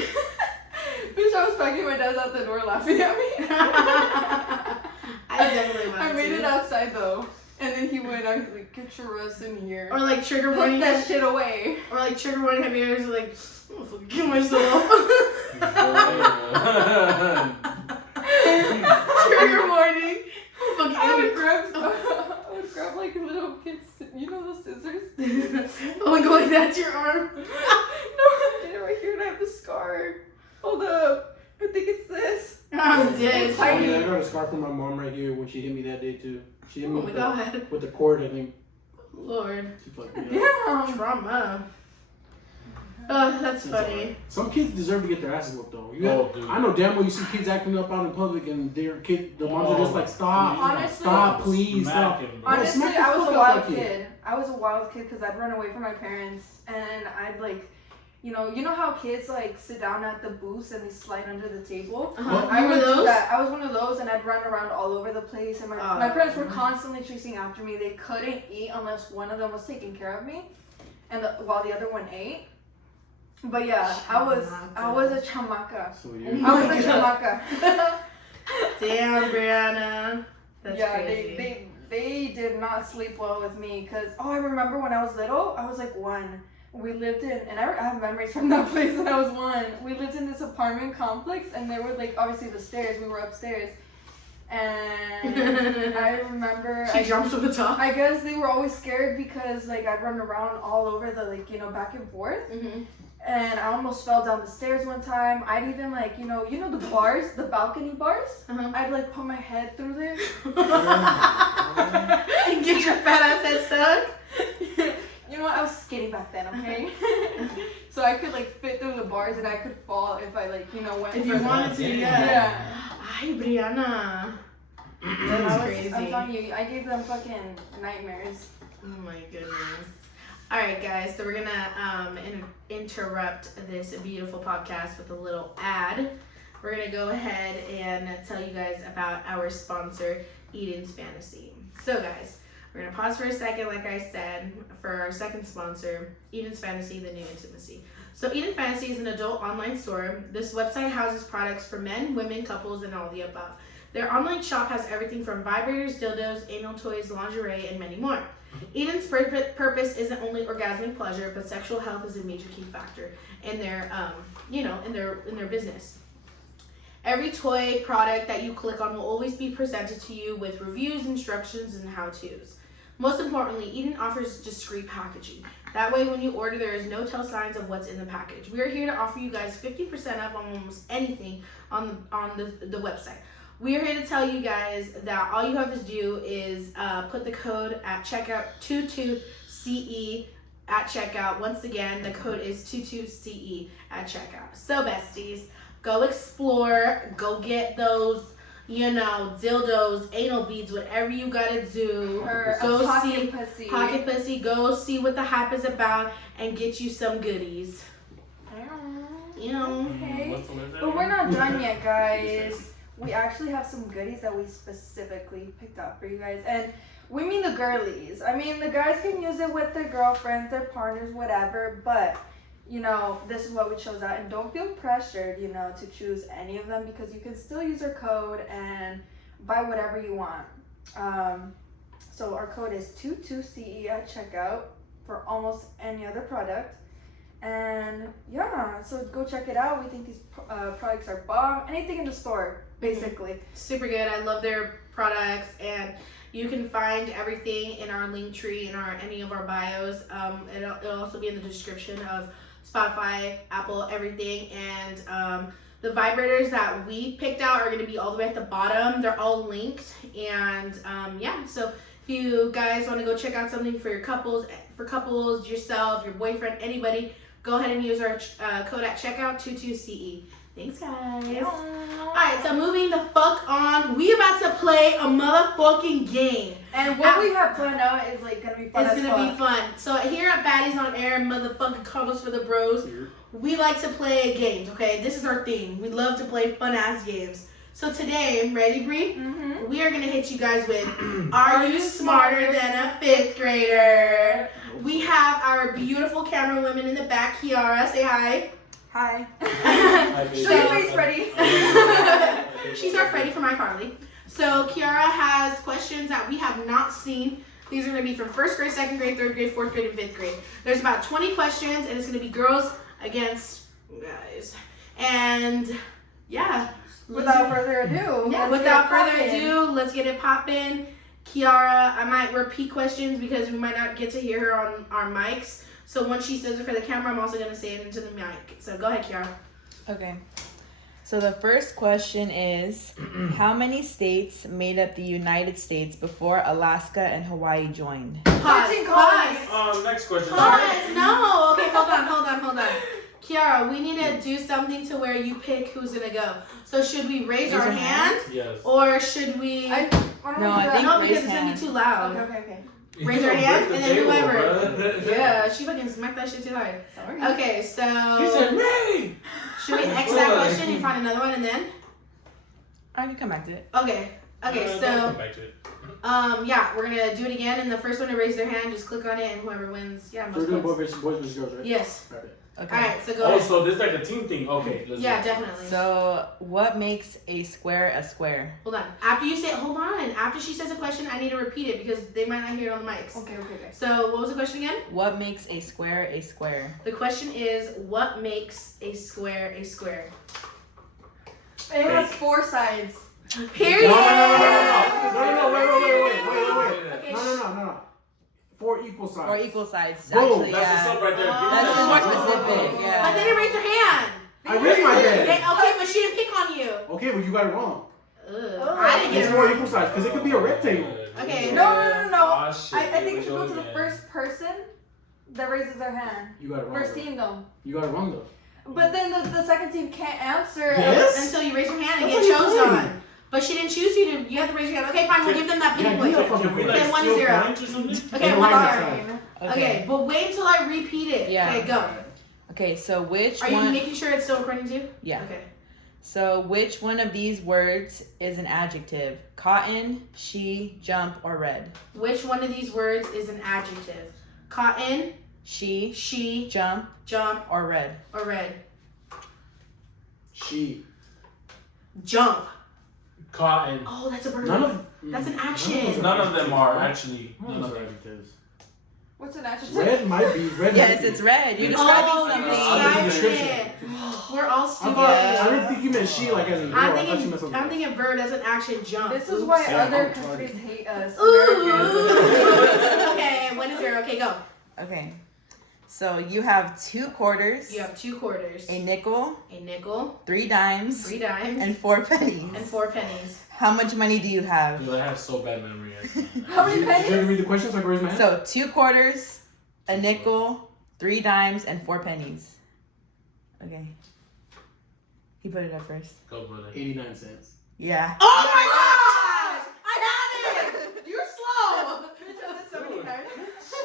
Bitch, I was packing, my dad's out the door laughing at me. I definitely I want made to. it outside though. And then he went, I was like, get your ass in here. Or like trigger Put warning. that shit away. Or like trigger warning. Have you ever just like, I'm gonna fucking kill myself? Trigger warning. Fucking I would end grab like little kids, you know those scissors? it. Oh, going that to your arm. No, I did it right here and I have the scar. Hold up. I think it's this. I'm dead. It's Oh, tiny. yeah, I got a scar from my mom right here when she hit me that day too. She hit me Oh my with, god. with the cord, I think. Lord. She fucked me up. Damn. Trauma. Oh, that's It's funny. alright. Some kids deserve to get their asses whooped though. Dude. I know damn well you see kids acting up out in public and the moms are just like, stop, Honestly, stop, please, stop. Smacking, bro. Honestly, smack the I was fuck a out wild that kid. kid. I was a wild kid because I'd run away from my parents and I'd like, you know how kids like sit down at the booths and they slide under the table. Uh-huh. I You were would do those? that. I was one of those, and I'd run around all over the place. And my parents were constantly chasing after me. They couldn't eat unless one of them was taking care of me, and while the other one ate. But yeah, I was a chamaca. So I was a chamaca. Damn, Brianna. That's yeah, crazy. they did not sleep well with me because I remember when I was little, I was like 1. We lived in, and I have memories from that place when I was 1. We lived in this apartment complex, and there were like obviously the stairs. We were upstairs, and I remember She jumps to the top. I guess they were always scared because like I'd run around all over the back and forth, and I almost fell down the stairs one time. I'd even like you know the bars, the balcony bars. I'd like put my head through there And get your fat ass head stuck. You know what? I was skinny back then, okay? So I could like fit through the bars and I could fall if I went. If you wanted to, Yeah. Ay, Brianna. That's crazy. I'm telling you, I gave them fucking nightmares. Oh my goodness. All right, guys. So we're gonna interrupt this beautiful podcast with a little ad. We're gonna go ahead and tell you guys about our sponsor, Eden's Fantasy. So, guys. We're going to pause for a second, like I said, for our second sponsor, Eden's Fantasy, the new intimacy. So Eden Fantasy is an adult online store. This website houses products for men, women, couples, and all the above. Their online shop has everything from vibrators, dildos, anal toys, lingerie, and many more. Eden's purpose isn't only orgasmic pleasure, but sexual health is a major key factor in their, in their business. Every toy product that you click on will always be presented to you with reviews, instructions, and how-tos. Most importantly, Eden offers discreet packaging. That way, when you order, there is no tell signs of what's in the package. We are here to offer you guys 50% off on almost anything on the website. We are here to tell you guys that all you have to do is put the code at checkout 22CE at checkout. Once again, the code is 22CE at checkout. So, besties, go explore, go get those, dildos, anal beads, whatever you gotta do. Go see pussy. Pocket pussy. Go see what the hype is about and get you some goodies. Okay. What's the list? But we're not done yet, guys. We actually have some goodies that we specifically picked out for you guys. And we mean the girlies. I mean, the guys can use it with their girlfriends, their partners, whatever. But, this is what we chose out. And don't feel pressured, to choose any of them because you can still use our code and buy whatever you want. So our code is 22CE at checkout for almost any other product. And yeah, so go check it out. We think these products are bomb. Anything in the store, basically. Super good. I love their products, and you can find everything in our link tree in any of our bios. It'll also be in the description of Spotify, Apple, everything. And the vibrators that we picked out are going to be all the way at the bottom. They're all linked, and so if you guys want to go check out something for your couples, yourself, your boyfriend, anybody, go ahead and use our code at checkout 22CE. Thanks, guys. Alright, so moving the fuck on, we about to play a motherfucking game. And what we have planned out is gonna be fun. It's gonna be fun. So here at Baddies on Air, motherfucking Combos for the Bros, we like to play games, okay? This is our theme. We love to play fun ass games. So today, ready, Bree? Mm-hmm. We are gonna hit you guys with Are You Smarter Than a Fifth Grader? We have our beautiful camera women in the back. Kiara, say hi. Hi. Show your face, Freddie. She's our Freddie from iCarly. So Kiara has questions that we have not seen. These are going to be from 1st grade, 2nd grade, 3rd grade, 4th grade, and 5th grade. There's about 20 questions, and it's going to be girls against guys. And yeah. Without further ado. Let's get it poppin'. Kiara, I might repeat questions because we might not get to hear her on our mics. So once she says it for the camera, I'm also going to say it into the mic. So go ahead, Kiara. Okay. So the first question is, how many states made up the United States before Alaska and Hawaii joined? Pause. 13 Pause. colonies. Next question. Pause. No. Okay, hold on. Kiara, we need to do something to where you pick who's gonna go. So should we raise our your hand? Yes. Or should we? Why don't No, we I do think- No, raise because it's gonna be hand. too loud. Okay. Raise your hand and then whoever. Bro. Yeah, she fucking smacked that shit too hard. Sorry. Okay, so She said me. should we X that question and find another one and then? I can come back to it. Okay. Okay, Don't so come back to it. yeah, we're gonna do it again, and the first one to raise their hand, just click on it, and whoever wins, yeah, So most we're doing points. boys versus girls, right? Yes. Okay. Okay. All right, so go Oh, ahead. so this is like a team thing. Okay. Let's Yeah, do it. definitely. So what makes a square a square? Hold on. After you say, hold on. After she says a question, I need to repeat it because they might not hear it on the mics. Okay. So what was the question again? What makes a square a square? The question is, what makes a square a square? It has 4 sides. Period. No, wait. Okay. No. 4 equal sides. Or equal sides, Boom, actually, That's yeah. what's up right there. Give me That's that more shit. specific, yeah. But they didn't raise their hand. I raised my hand. Okay, but she didn't pick on you. Okay, but you got it wrong. I didn't get It's it 4 wrong. equal sides because it could be a rectangle. Okay. No. Ah, shit, I here think we it should go go to the again. first person that raises their hand. You got it wrong. First though. team though. You got it wrong though. But then the second team can't answer. Yes? Until you raise your hand and That's get how you chosen play. on. But she didn't choose you to. You have to raise your hand. Okay, fine. We'll give them that Yeah, pity give me point. a fucking Can we point. Okay, like 1-0. steal points or something? Okay, And one the right zero. side. Okay, but wait until I repeat it. Yeah. Okay, go. Okay, so which Are you one? making sure it's still recording too? Yeah. Okay. So which one of these words is an adjective? Cotton, she, jump, or red? Which one of these words is an adjective? Cotton, She, she, jump, jump, or red? or red? She. Jump. Cotton. Oh, that's a verb. None of. That's an none of action. those None of them adjectives, are bro. actually. None None of of those them. adjectives. What's an adjective? Red might be. Red Yes, might be. it's red. You're Oh, describing Oh, something. you're I'm describing description. it. We're all I stupid. thought. I didn't think you meant she like as in girl. I'm I thought you meant thinking, something I'm else. thinking verb. That's an action. Jump. This is Oops. why Yeah, other I'm countries hate us. Ooh. Americans. Okay, 1-0. Okay, go. Okay. So you have 2 quarters, You have 2 quarters, a nickel, a nickel, 3 dimes, 3 dimes, and 4 pennies. and 4 pennies. How much money do you have? Dude, I have so bad memory. How many Did you pennies? read the question so I can raise my hand? So 2 quarters, a nickel, 3 dimes, and 4 pennies. Okay. He put it up first. Go, brother. 89 cents. Yeah. Oh my gosh! I had it! You're slow!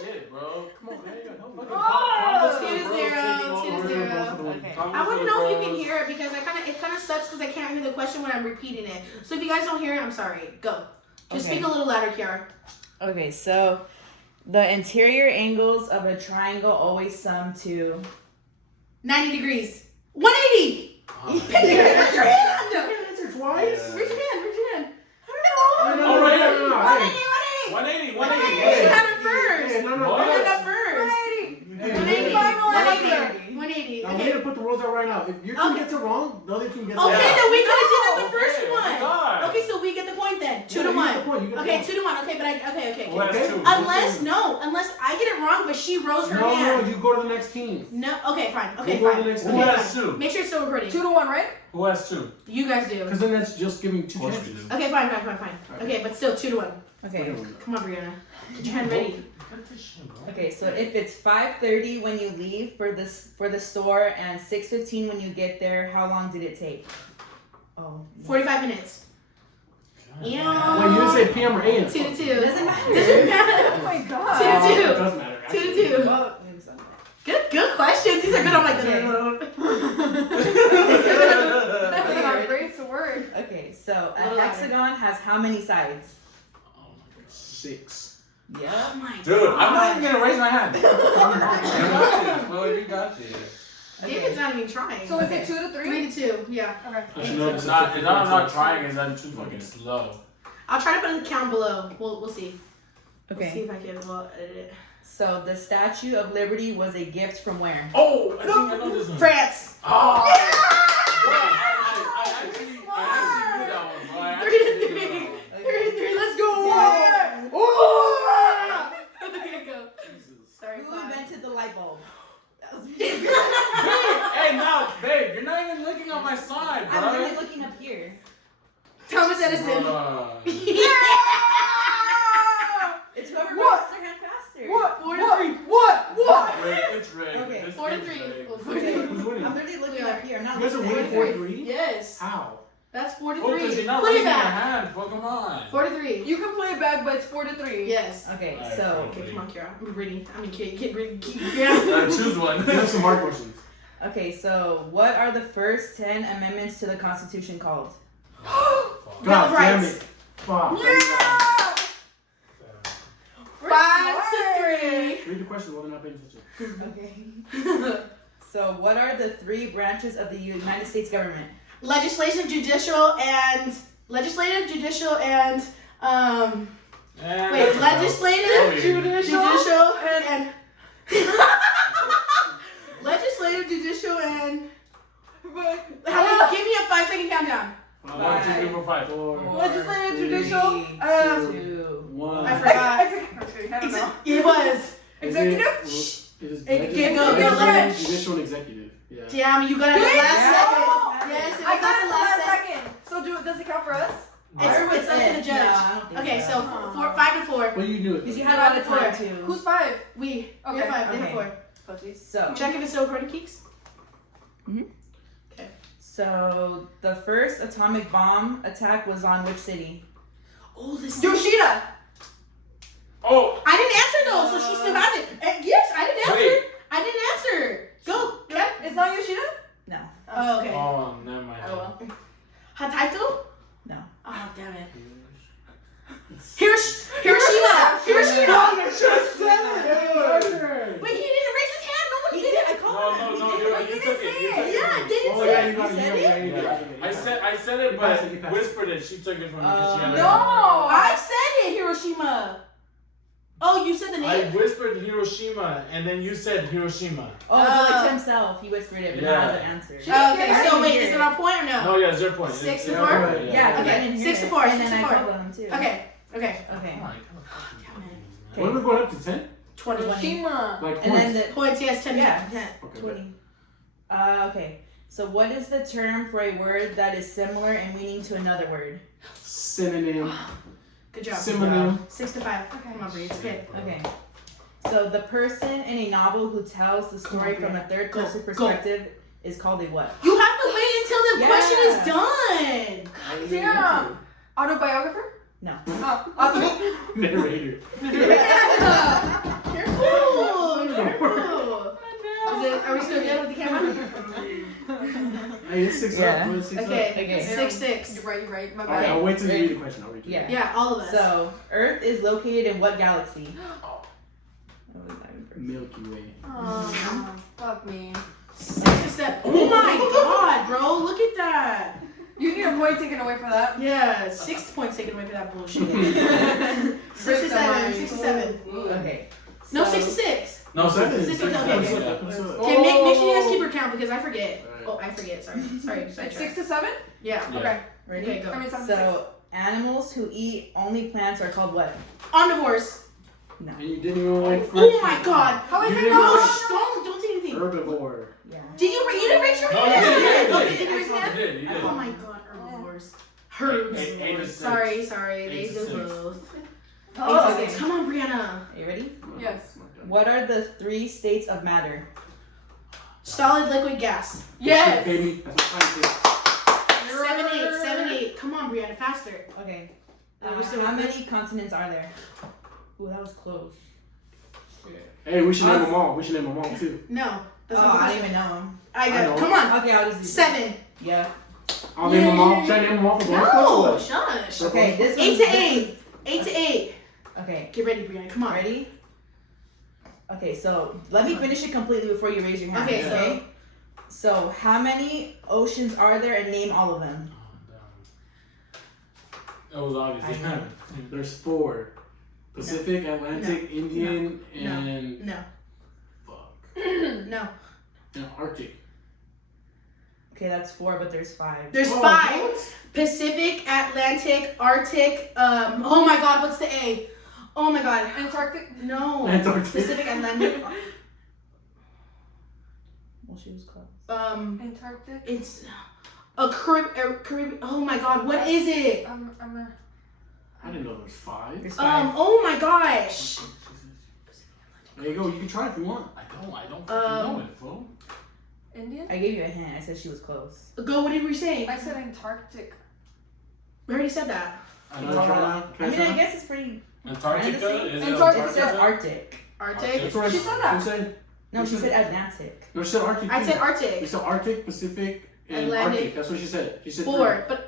Shit, bro. Come on, man. You gotta help me. Oh, Converse with the 2-0, bros, 2-0. taking over. Okay. Converse I want to with know the if you can bros. hear it because it kind of sucks because I can't hear the question when I'm repeating it. So if you guys don't hear it, I'm sorry. Go. Just Okay. speak a little louder, Kiara. Okay, so the interior angles of a triangle always sum to 90 degrees. 180! Oh, Raise your hand! Answer twice. Yeah. Raise your hand, raise your hand. Oh, right here. 180, 180. 180! 180! 180. You had it first! Hey, no. You What? had that first! 180. Final 180. answer. 180. Now we're Okay. gonna put the rules out right now. If your team Okay. gets it wrong, the other team gets it Okay, right. then we could have did that the Okay, first oh my one. God. Okay, so we get the point then. 2 Yeah, to you 1. get the point, you get the Okay, point. 2 to 1. Okay, but okay. Who has Okay. two? Unless I get it wrong, but she rose her No, hand. you go to the next team. No, okay, fine. Okay, We'll go to fine. the next Who team. Okay, has fine. two? Make sure it's still recording. 2-1, right? Who has 2? You guys do. Because then that's just giving 2 Of course we chances. do. Okay, fine. Okay, but still 2 to 1. okay. Come on, Brianna. Get your hand ready. Got this shit, bro. Okay, so if it's 5:30 when you leave for the store and 6:15 when you get there, how long did it take? Oh. 45 minutes. Wait, you didn't say PM or AM. 2 to 2. Doesn't matter. Doesn't matter. Oh my 2 god. to It 2. does matter. 2 actually. to 2. Well, Good questions. These are good. I'm like, Our brain's a word. okay, so a Little louder. hexagon has how many sides? Oh my God. 6. Yeah. Oh my god. Dude, I'm not even gonna raise my hand. You got this, bro. You got this. David's not even trying. So is it 2 to 3? 3 to 2. Yeah. Okay. I should know It's this. not, I'm not trying, it's I'm too fucking slow. I'll try to put a count below. We'll see. We'll see Okay. if I can edit it. So the Statue of Liberty was a gift from where? Oh, I think I know this one. France. Oh, Yeah! bro, I actually knew that one, bro. I 3 to actually 3. knew that one. 3 to 3. Let's go. Yeah. Oh! Okay, go. Sorry, Who Clyde. invented the light bulb? That was me. Hey, now, babe, you're not even looking on my side, bro. I'm literally looking up here. Thomas Edison. Bruh. It's whoever What? raises their hand faster. What? 4 to What? 3. What? It's rigged. Okay. This 4 to game's 3. rigged. Oh, 4 to Okay. 3. Who's winning? I'm literally looking up here. I'm not You guys are looking winning at 4-3? Yes. How? That's 4 to Oh, because 3. you're not Play raising it your back. hand. Fuck, come on. 4 to 3. You can play it back, but it's 4-3. Yes. Okay, Alright, so Okay, come on, Kira. I'm ready. I mean, get ready. Choose one. We have some hard questions. okay, so what are the first 10 amendments to the Constitution called? Fuck. God of damn Rights. it. Fuck. 5 to 3. Read the question while they're not paying attention. Okay. So what are the 3 branches of the United States government? Legislative, judicial, and wait, legislative, judicial, and legislative, judicial, and how many? Give me a 5-second countdown. 1, 2, 3, 4, 5. 4, Legislative, judicial, 2, 1. I forgot. I don't know. It was. Executive? It is Go, legislative, let judicial, and executive. Yeah. Damn, you got it at the last Yeah. second. Yes, it I was got at it the the last last second. second. So does it count for us? It's up to the judge. No, I don't think Okay, so so. 5 to 4. Well, you knew it. Because you though. had a lot of time Four. to. Who's 5? We have Okay, 5. They have okay. 4. Pussies. So, Check if it's still recording, Keeks. so the first atomic bomb attack was on which city? Oh, this. Yoshida. Oh! I didn't answer though, so she still has it. Yes, I didn't answer. Wait. I didn't answer. Go. Okay. It's not Yoshida? No. Oh, okay. Oh, never mind. Oh well. Hataito? No. Oh, damn it. Hiroshima. Hiroshima. Wait, he didn't raise his hand. No one did it. I called him. No, He you didn't took say it. You took it. Yeah, I didn't Oh, say yeah, it. you got it. said Yeah, it? yeah, you got it. I said it, You but passed it, you passed it. whispered it. She took it from me because she had No. it. I said it, Hiroshima. Oh, you said the I name? whispered Hiroshima, and then you said Hiroshima. Oh, but like to himself, he whispered it, but Yeah. not as an answer. Okay, I so didn't wait, hear is it. it on point or no? No, yeah, 0 point. 6 to Yeah, 4? Yeah, Okay, but I didn't hear 6 to it. 4, And 6 then to I 4. called him too. Okay. Okay. When are we going up to 10? 20. Hiroshima. Like And then points. the Points, yes, 10. Yeah. 10. Okay, 20. Okay. So what is the term for a word that is similar in meaning to another word? Synonym. Good job. Synonym. 6 to 5. Come on, Bree, it's good. Okay. So the person in a novel who tells the story from a third person perspective is called a what? You have to wait until the Yeah. question is done. Damn. Autobiographer? No. Narrator. Careful. Careful. Are we still good with the camera? Hey, it's 6 Yeah. up. It's 6 up. Okay. Okay. 6-6. You're right. My All right, bad. I'll wait till you read the question. I'll read it. Yeah. Yeah, all of us. So Earth is located in what galaxy? What was that even first? Milky Way. Oh, fuck me. 6 to 7. Oh my god, bro. Look at that. You need a point taken away for that. Yeah, 6 points taken away for that bullshit. 6 to Break the 7. mind. 6 to 7. Okay. No, so- 6 to 6. No, 7. Six to Six. seven. What's Okay. up? What's up? Okay, make sure you guys keep your count because I forget. Alright. Oh, I forget. Sorry. It's 6 to 7? Yeah. Yeah. Okay. Ready? Okay, go. I mean, 7 to 6. So animals who eat only plants are called what? Omnivores. No. And you didn't even like Oh my god. How is You it didn't No, like- not? don't say anything. Herbivore. Yeah. Did you didn't raise your No, hand? you did. Okay, You did you raise your hand? did. You did. Oh my god, herbivores. Herbs. 8 to 6. Sorry. 8 They to do 6. both. Oh. 8 to 6. Come on, Brianna. Are you ready? Yes. What are the 3 states of matter? Solid, liquid, gas. Yes. Baby. That's what I'm saying. 7, 8. Come on, Brianna, faster. Okay. Are we still How good? many continents are there? Ooh, that was close. Hey, we should name them all. We should name them all too. No. That's Oh, not the I question. didn't even know them. I I got. know. Come on. Okay, I'll just do 7. Yeah. I'll name them all. Should I name them all for bonus points or No, what? shush. Okay, this 8 one's- to this 8. 8 to 8. is- Okay. Get ready, Brianna. Come on. Ready? Okay, so let me finish it completely before you raise your hand. Okay, Okay. So how many oceans are there, and name all of them? That was obvious. I know. There's 4. Pacific, Atlantic, Indian, No. and No. fuck. No. And Arctic. Okay, that's 4, but there's 5. There's Oh, 5. what? Pacific, Atlantic, Arctic. Oh my God, what's the A? Oh my God. Antarctic? No. Antarctic. Pacific, Atlantic. Well, she was close. Antarctic? It's. Caribbean. Oh my God, what is it? I didn't know there was 5. There's 5. Oh my gosh. There you go. You can try if you want. I don't fucking know it, fool. Indian? I gave you a hint. I said she was close. Go. What did we say? I said Antarctic. We already said that. Can I try now? I mean, I guess it's pretty. Antarctica? Is it Antarctica. It says Arctic. Arctic. That's what She said that. Who said? No, she said Atlantic. No, she said Arctic. I too. said We Arctic. said Arctic, Pacific, and Atlantic. Arctic. That's what she said. She said 4, but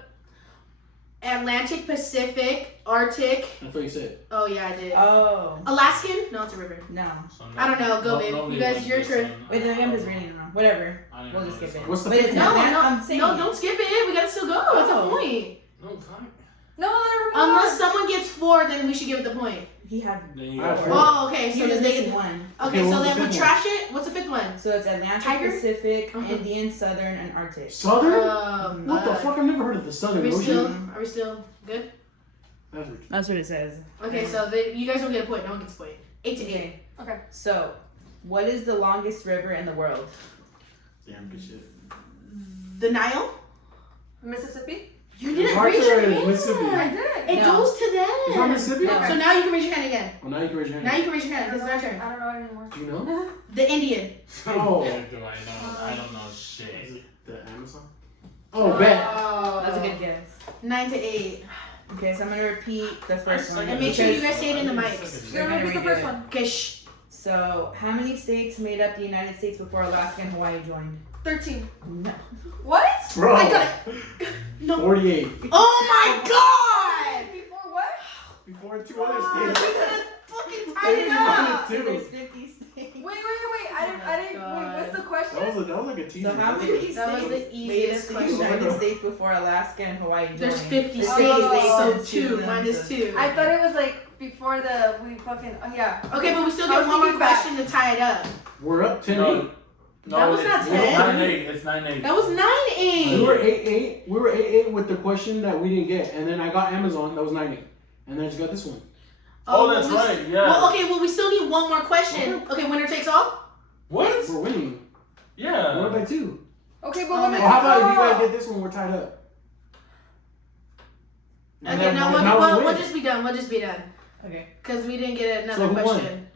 Atlantic, Pacific, Arctic. That's what you said. Oh yeah, I did. Oh. Alaskan? No, it's a river. No. So I don't know. Go, babe. nobody You guys, knows your this turn. one. Wait, I'm just reading it wrong. Whatever. I don't We'll know just skip this it. one. What's the But it's fifth No, one? not. no, I'm saying. no, don't skip it. We gotta still go. It's a Oh. point. No, fine. No, never mind. Unless someone gets 4, then we should give it the point. He had. Then you I have got 4. Oh, okay. So So there's they missing get. one. Okay, Okay, so what's then the we fifth trash it. What's the 5th one? So it's Atlantic, Tiger? Pacific, Uh-huh. Indian, Southern, and Arctic. Southern? Oh, What the God. fuck? I've never heard of the Are Southern we Ocean. still? Are we still good? That's ridiculous. That's what it says. Okay, so you guys don't get a point. No one gets a point. 8 to 8. Okay. So, what is the longest river in the world? Damn good shit. The Nile. Mississippi? You didn't Hard raise to your raise hand. Mississippi. I did. It No. goes to them. It's not Mississippi? No. So now you can raise your hand again. Well, now you can raise your Now hand. you can raise your hand because it's our turn. I don't know it anymore. Do you know? The Indian. Oh. Do I know? I don't know shit. Is it the Amazon? Oh, bet. That's a good guess. 9 to 8. Okay, so I'm gonna repeat the first one. And make sure you because- guys say it in the mics. You're gonna repeat the first one. Okay, shh. So, how many states made up the United States before Alaska and Hawaii joined? 13. No. What? Bro. I got it. No. 48. Oh my God! Before what? Before 2 other We states. could have fucking tied it up. Two. There's 50 states. Wait. I didn't. Wait, what's the question? That was like a teaser. So how many states That was the made easiest up the question. United States before Alaska and Hawaii joined? There's 50 There's states, 50 so states, 2 so- minus 2. I thought it was like before we fucking. Oh yeah. Okay, but we still I get was one more thinking back. question to tie it up. We're up 10-8. No, That was it's, not it's 10. 9-8. It's 9-8. That was 9-8. We were 8-8. We were 8-8 with the question that we didn't get, and then I got Amazon. That was 9-8, and then I just got this one. Oh, well, that's we- right. Yeah. Well, okay, well, we still need one more question. Okay, winner takes all? What? We're winning. Yeah. We're by 2. Okay, but Oh when my Well, how about if you guys get this one, we're tied up. And Okay, then now now we we'll win. just be done. We'll just be done. Okay. Because we didn't get So another who won? question.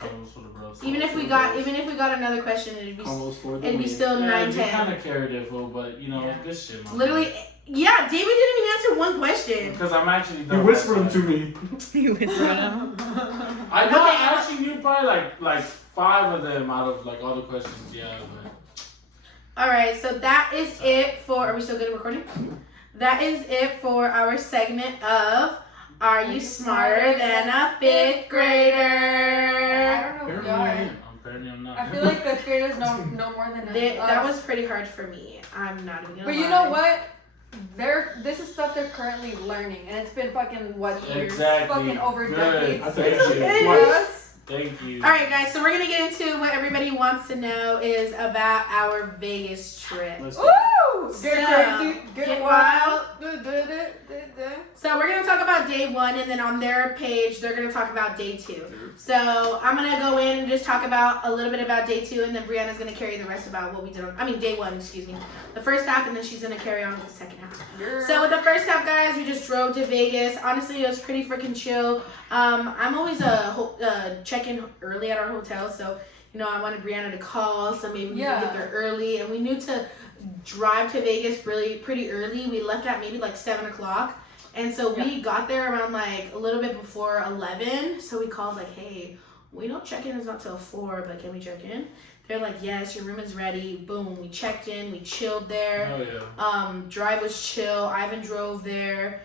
Combos for the bros. Even if we got another question, it'd be Combos for the it'd be win. still Yeah, you 9-10. kind of carried it, fool, but you know, Yeah. good shit, man. Literally, yeah. David didn't even answer one question. Because I'm actually You done. whispered them that to time. me. You whispered them. I know. Okay, I actually knew probably like 5 of them out of like all the questions. Yeah, but All right, so that is it for. Are we still good at recording? That is it for our segment of Are You Smarter Than a Fifth Grader? I don't know if we Apparently I are. am. apparently I'm not. I feel like fifth graders know more than That us. was pretty hard for me. I'm not even gonna But you lie. know what? This is stuff they're currently learning, and it's been fucking what years? Exactly. Fucking over Good. decades. I think It's I should okay. twice. Thank you. All right, guys. So we're gonna get into what everybody wants to know is about our Vegas trip. Let's Woo! go. Get So, crazy, get get wild. wild. So we're gonna talk about day 1, and then on their page they're gonna talk about day 2. So I'm gonna go in and just talk about a little bit about day 2, and then Brianna's gonna carry the rest about what we did on. day 1, excuse me, the first half, and then she's gonna carry on with the second half. So with the first half, guys, we just drove to Vegas. Honestly, it was pretty freaking chill. I'm always check-in early at our hotel, so you know I wanted Brianna to call, so maybe we could get there early, and we knew to drive to Vegas pretty early. We left at maybe like 7 o'clock. And so we got there around like a little bit before 11. So we called like, hey, we know check-in is not till 4, but can we check in? They're like, yes, your room is ready. Boom, we checked in, we chilled there. Oh yeah. Drive was chill. Ivan drove there.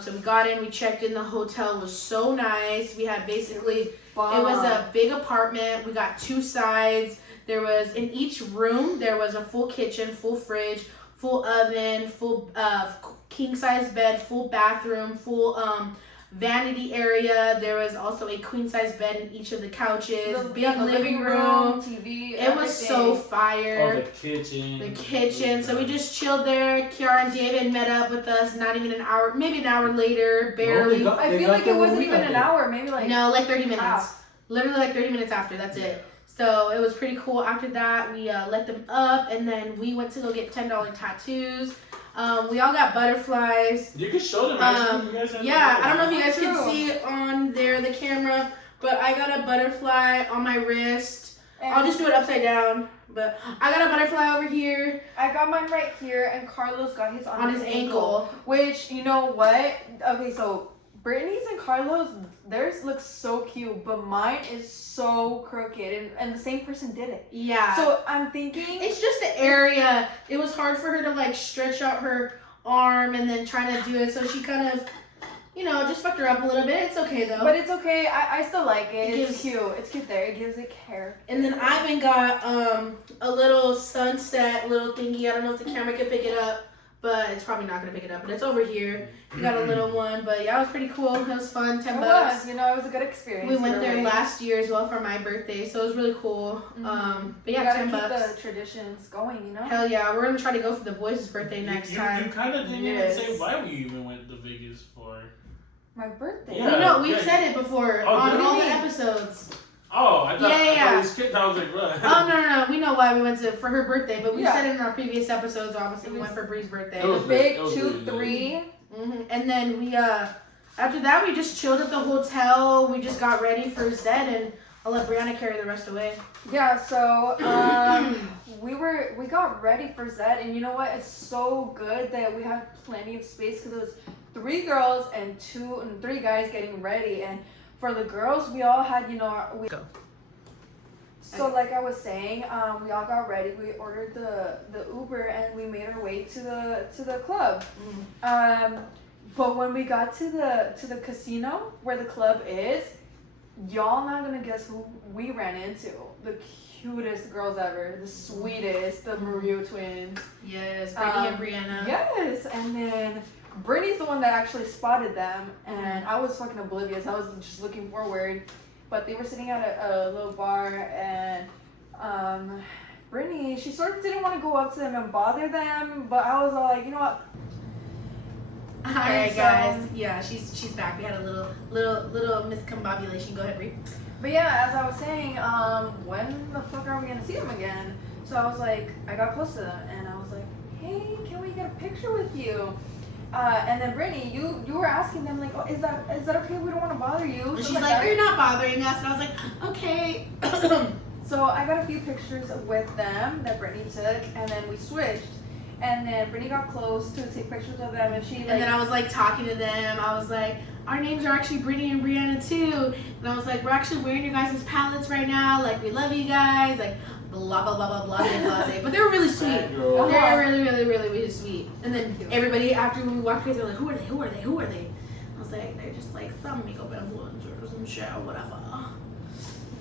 So we got in, we checked in. The hotel was so nice. We had basically, it was a big apartment. We got 2 sides. There was, in each room, there was a full kitchen, full fridge, full oven, full king-size bed, full bathroom, full vanity area. There was also a queen-size bed in each of the couches, The living room. TV. It was so fire. Oh, the kitchen. The kitchen. So we just chilled there. Kiara and David met up with us not even an hour, maybe an hour later, barely. I feel like it wasn't even an hour, maybe like No, like 30 minutes. half. Literally like 30 minutes after. That's it. So it was pretty cool. After that, we let them up, and then we went to go get $10 tattoos. We all got butterflies. You can show them. Actually. You guys have Yeah, I don't know if you guys True. can see it on there, the camera, but I got a butterfly on my wrist. And I'll just do it upside down, but I got a butterfly over here I got mine right here, and Carlos got his on his ankle. Which, you know what? Okay, so Brittany's and Carlos, theirs looks so cute, but mine is so crooked, and the same person did it. Yeah. So I'm thinking, It's just the area. It was hard for her to like stretch out her arm and then trying to do it, so she kind of, just fucked her up a little bit. It's okay though. but it's okay. I still like it. It It's gives- cute. It's cute there. It gives it character. And then Ivan got a little sunset little thingy. I don't know if the camera can pick it up, but it's probably not gonna pick it up. But it's over here. He got a little one, but yeah, it was pretty cool. It was fun. $10. It was, it was a good experience. We went either there way. last year as well for my birthday, so it was really cool. But You yeah, gotta $10. keep the traditions going, Hell yeah, we're gonna try to go for the boys' birthday next You time. kind of didn't Yes. even say why we even went to Vegas for. My birthday. Yeah. We know we've said it before Oh, on did all we? the episodes. Oh, I thought, Yeah, I yeah. thought we skipped. I was like, what? Oh no, we know why we went for her birthday, but we Yeah. said it in our previous episodes. Obviously, we went for Bree's birthday. It was The lit. big It was 2-3. And then we after that we just chilled at the hotel. We just got ready for Zed, and I'll let Brianna carry the rest away. Yeah, so we got ready for Zed, and you know what? It's so good that we had plenty of space because it was 3 girls and 3 guys getting ready, and for the girls we all had we. Go. So like I was saying, we all got ready. We ordered the Uber and we made our way to the club. But when we got to the casino where the club is, y'all not gonna guess who we ran into. The cutest girls ever, the sweetest, the Mario twins. Yes, Brittany and Brianna. Yes, and then Brittany's the one that actually spotted them, and I was fucking oblivious. I was just looking forward, but they were sitting at a little bar, and Brittany, she sort of didn't want to go up to them and bother them, but I was all like, you know what? Alright, So- guys. Yeah, she's back. We had a little miscombobulation. Go ahead, Brie. But yeah, as I was saying, when the fuck are we gonna see them again? So I was like, I got close to them, and I was like, hey, can we get a picture with you? And then Brittany, you were asking them like, oh, is that okay? We don't want to bother you. And So she's like, that. you're not bothering us. And I was like, okay. So I got a few pictures with them that Brittany took, and then we switched. And then Brittany got close to take pictures of them, and she And then I was like talking to them. I was like, our names are actually Brittany and Brianna too. And I was like, we're actually wearing your guys' palettes right now. Like, we love you guys. Like, blah, blah, blah, blah, blah, blah, blah. But they were really sweet. Bad girl. They were really, really, really, really sweet. And then everybody, after we walked away, they're like, who are they? Who are they? Who are they? I was like, they're just like some makeup influencers and shit or whatever.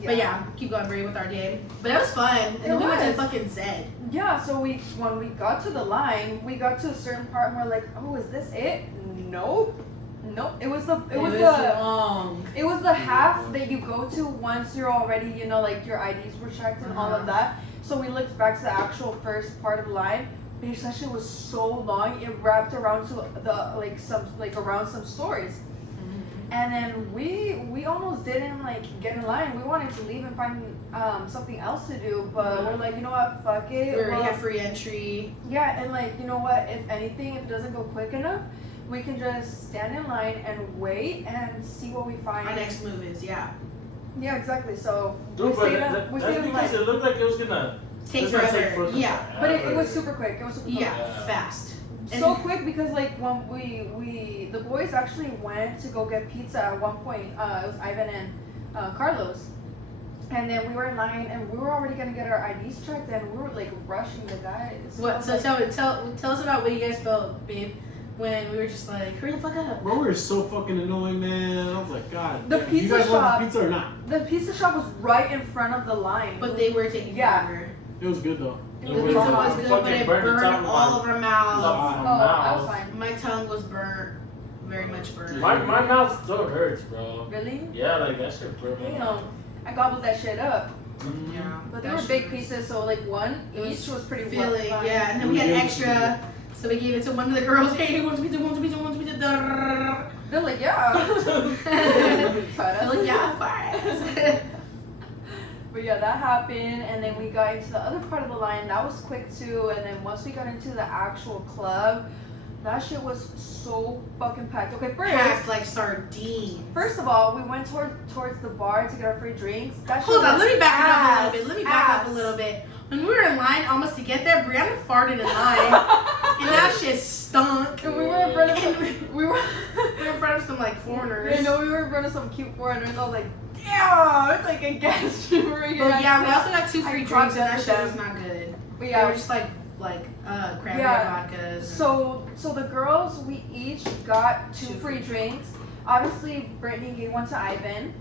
But yeah, keep going, Brie, with our day. But it was fun. And then we went to was. fucking Zed. Yeah, so when we got to the line, we got to a certain part and we're like, oh, is this it? Nope. It was the long. it was the half that you go to once you're already, like your IDs were checked and all of that. So we looked back to the actual first part of the line. Bitch, that shit was so long. It wrapped around to around some stores. And then we almost didn't get in line. We wanted to leave and find something else to do, but we're like, you know what, fuck it. We already have free entry. Yeah, and you know what, if anything, if it doesn't go quick enough, we can just stand in line and wait and see what we find. Our next move is, yeah. Yeah, exactly. So Dude, we but stayed that's in because line. it looked like it was gonna Take it's gonna forever. fucking Yeah. forever. But it was super quick. It was super quick. Yeah, fast. So quick because when we the boys actually went to go get pizza at one point. It was Ivan and Carlos, and then we were in line and we were already gonna get our IDs checked and we were rushing the guys. What? So tell us about what you guys felt, babe, when we were just like, hurry the fuck up. Bro, we were so fucking annoying, man. I was like, God. The damn, pizza you guys shop- want the pizza or not? The pizza shop was right in front of the line. But they were taking Yeah. forever. It was good though. The It pizza was was good, but fucking it burned the top burned of all my- over our top mouth. of my I mouth. was fine. My tongue was burnt, very much burnt. My mouth still hurts, bro. Really? Yeah, that shit burnt my mouth. Damn. I gobbled that shit up. Mhm. Yeah, But they that were shit big was pieces, so one It was each was pretty filling, fine. yeah. And then we had Yeah. extra, so we gave it to one of the girls. Hey, who wants pizza? Who wants pizza? Who wants pizza? They're like, yeah. I'm like, yeah, of course. But yeah, that happened, and then we got into the other part of the line. That was quick too. And then once we got into the actual club, that shit was so fucking packed. Okay, Packed like sardines. first of all, we went towards the bar to get our free drinks. That shit Hold on, was let me back it up a ass, little bit. Let me back up a ass. little bit. When we were in line almost to get there, Brianna farted in line, and that shit stunk. And we were in front of some, we were We were in front of some like foreigners. you know, we were in front of some cute foreigners. I was like, damn, it's like a gas chamber here. But yeah, we also got 2 free I drinks, and that processed shit them. was not good. But They yeah, were just like cranberry Yeah. vodkas. So the girls, we each got 2 Two free free drinks. Obviously, Brittany gave one to Ivan,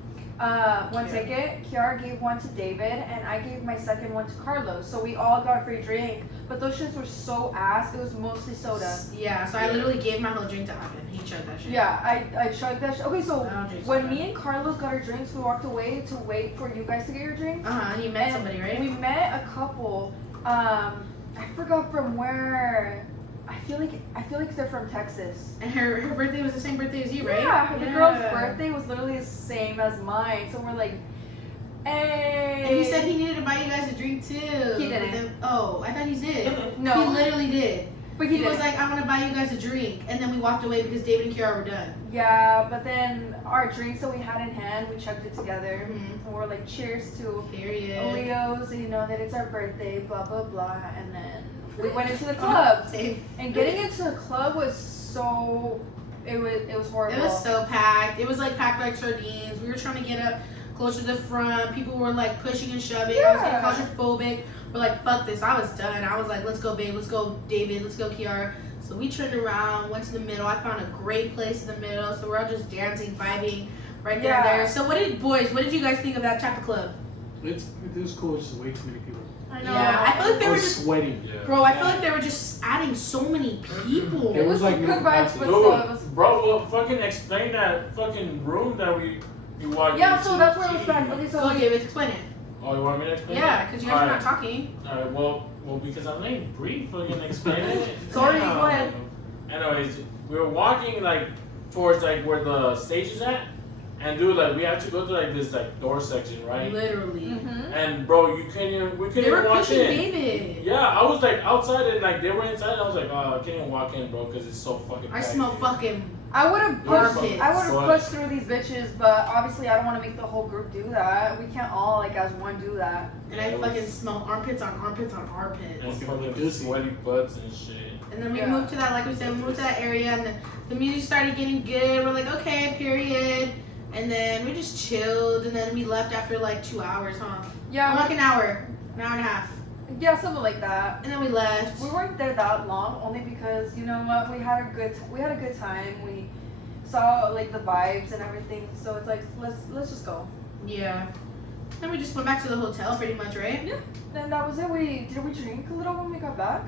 one Yeah. ticket. Kiara gave one to David, and I gave my second one to Carlos. So we all got a free drink. But those shits were so ass. It was mostly soda. Yeah, so I literally gave my whole drink to Ivan. He chugged that shit. Yeah, I chugged that shit. Okay, so I don't drink when soda. me and Carlos got our drinks, we walked away to wait for you guys to get your drinks. You met And somebody, right? We met a couple. I forgot from where. I feel like they're from Texas. And her birthday was the same birthday as you, right? Yeah, the girl's birthday was literally the same as mine. So we're like, hey. And he said he needed to buy you guys a drink too. He didn't. But then- oh, I thought he did. No. He literally did. But He he was didn't. like, I want to buy you guys a drink. And then we walked away because David and Kiara were done. Yeah, but then our drinks that we had in hand, we chugged it together. Mhm. And we're like, cheers to Period. Leo's, you know that it's our birthday, blah blah blah. And then we went into the club. Same. And getting into the club was so it was horrible. It was so packed. It was like packed like sardines. We were trying to get up closer to the front. People were like pushing and shoving. I was getting Yeah. claustrophobic. We're like, fuck this. I was done. I was like, let's go, babe. Let's go, David. Let's go, Kiara. So we turned around, went to the middle. I found a great place in the middle. So we're all just dancing, vibing right there and Yeah. there. So what did you guys think of that type of club? It was cool. It's just way too many people. I know. Yeah, I feel like they I were was just, sweating. Yeah. bro, I feel like they were just adding so many people. It was like good no vibes, capacity. but still, it was. Dude, bro, well, fucking explain that fucking room that we walked Yeah, into. so that's where it was back. Okay, Go, so David, explain it. Oh, you want me to explain Yeah, it? because you guys are Alright. not talking. Alright, well, because I'm letting Bree fucking explain it. Sorry, Damn. go ahead. Anyways, we were walking like towards like where the stage is at, and dude, like we had to go to like this like door section, right? Literally. Mhm. And bro, we couldn't They were even walk pushing in. David. Yeah, I was like outside and like they were inside. I was like, oh, I can't even walk in, bro, because it's so fucking. I packed smell here. fucking I would have Armpits. pushed through these bitches, but obviously I don't want to make the whole group do that. We can't all like as one do that. And I It fucking was- smell armpits on armpits on armpits. And fucking Juicy. sweaty butts and shit. And then we Yeah. moved to that, like we said, we moved to that area, and the music started getting good. We're like, okay, period. And then we just chilled, and then we left after like 2 hours, huh? Or Yeah, like an hour and a half. yeah, something like that. And then we left. We weren't there that long, only because you know what, we had a good time. We saw like the vibes and everything, so it's like let's just go. Yeah. Then we just went back to the hotel, pretty much, right? And that was it. Did we drink a little when we got back?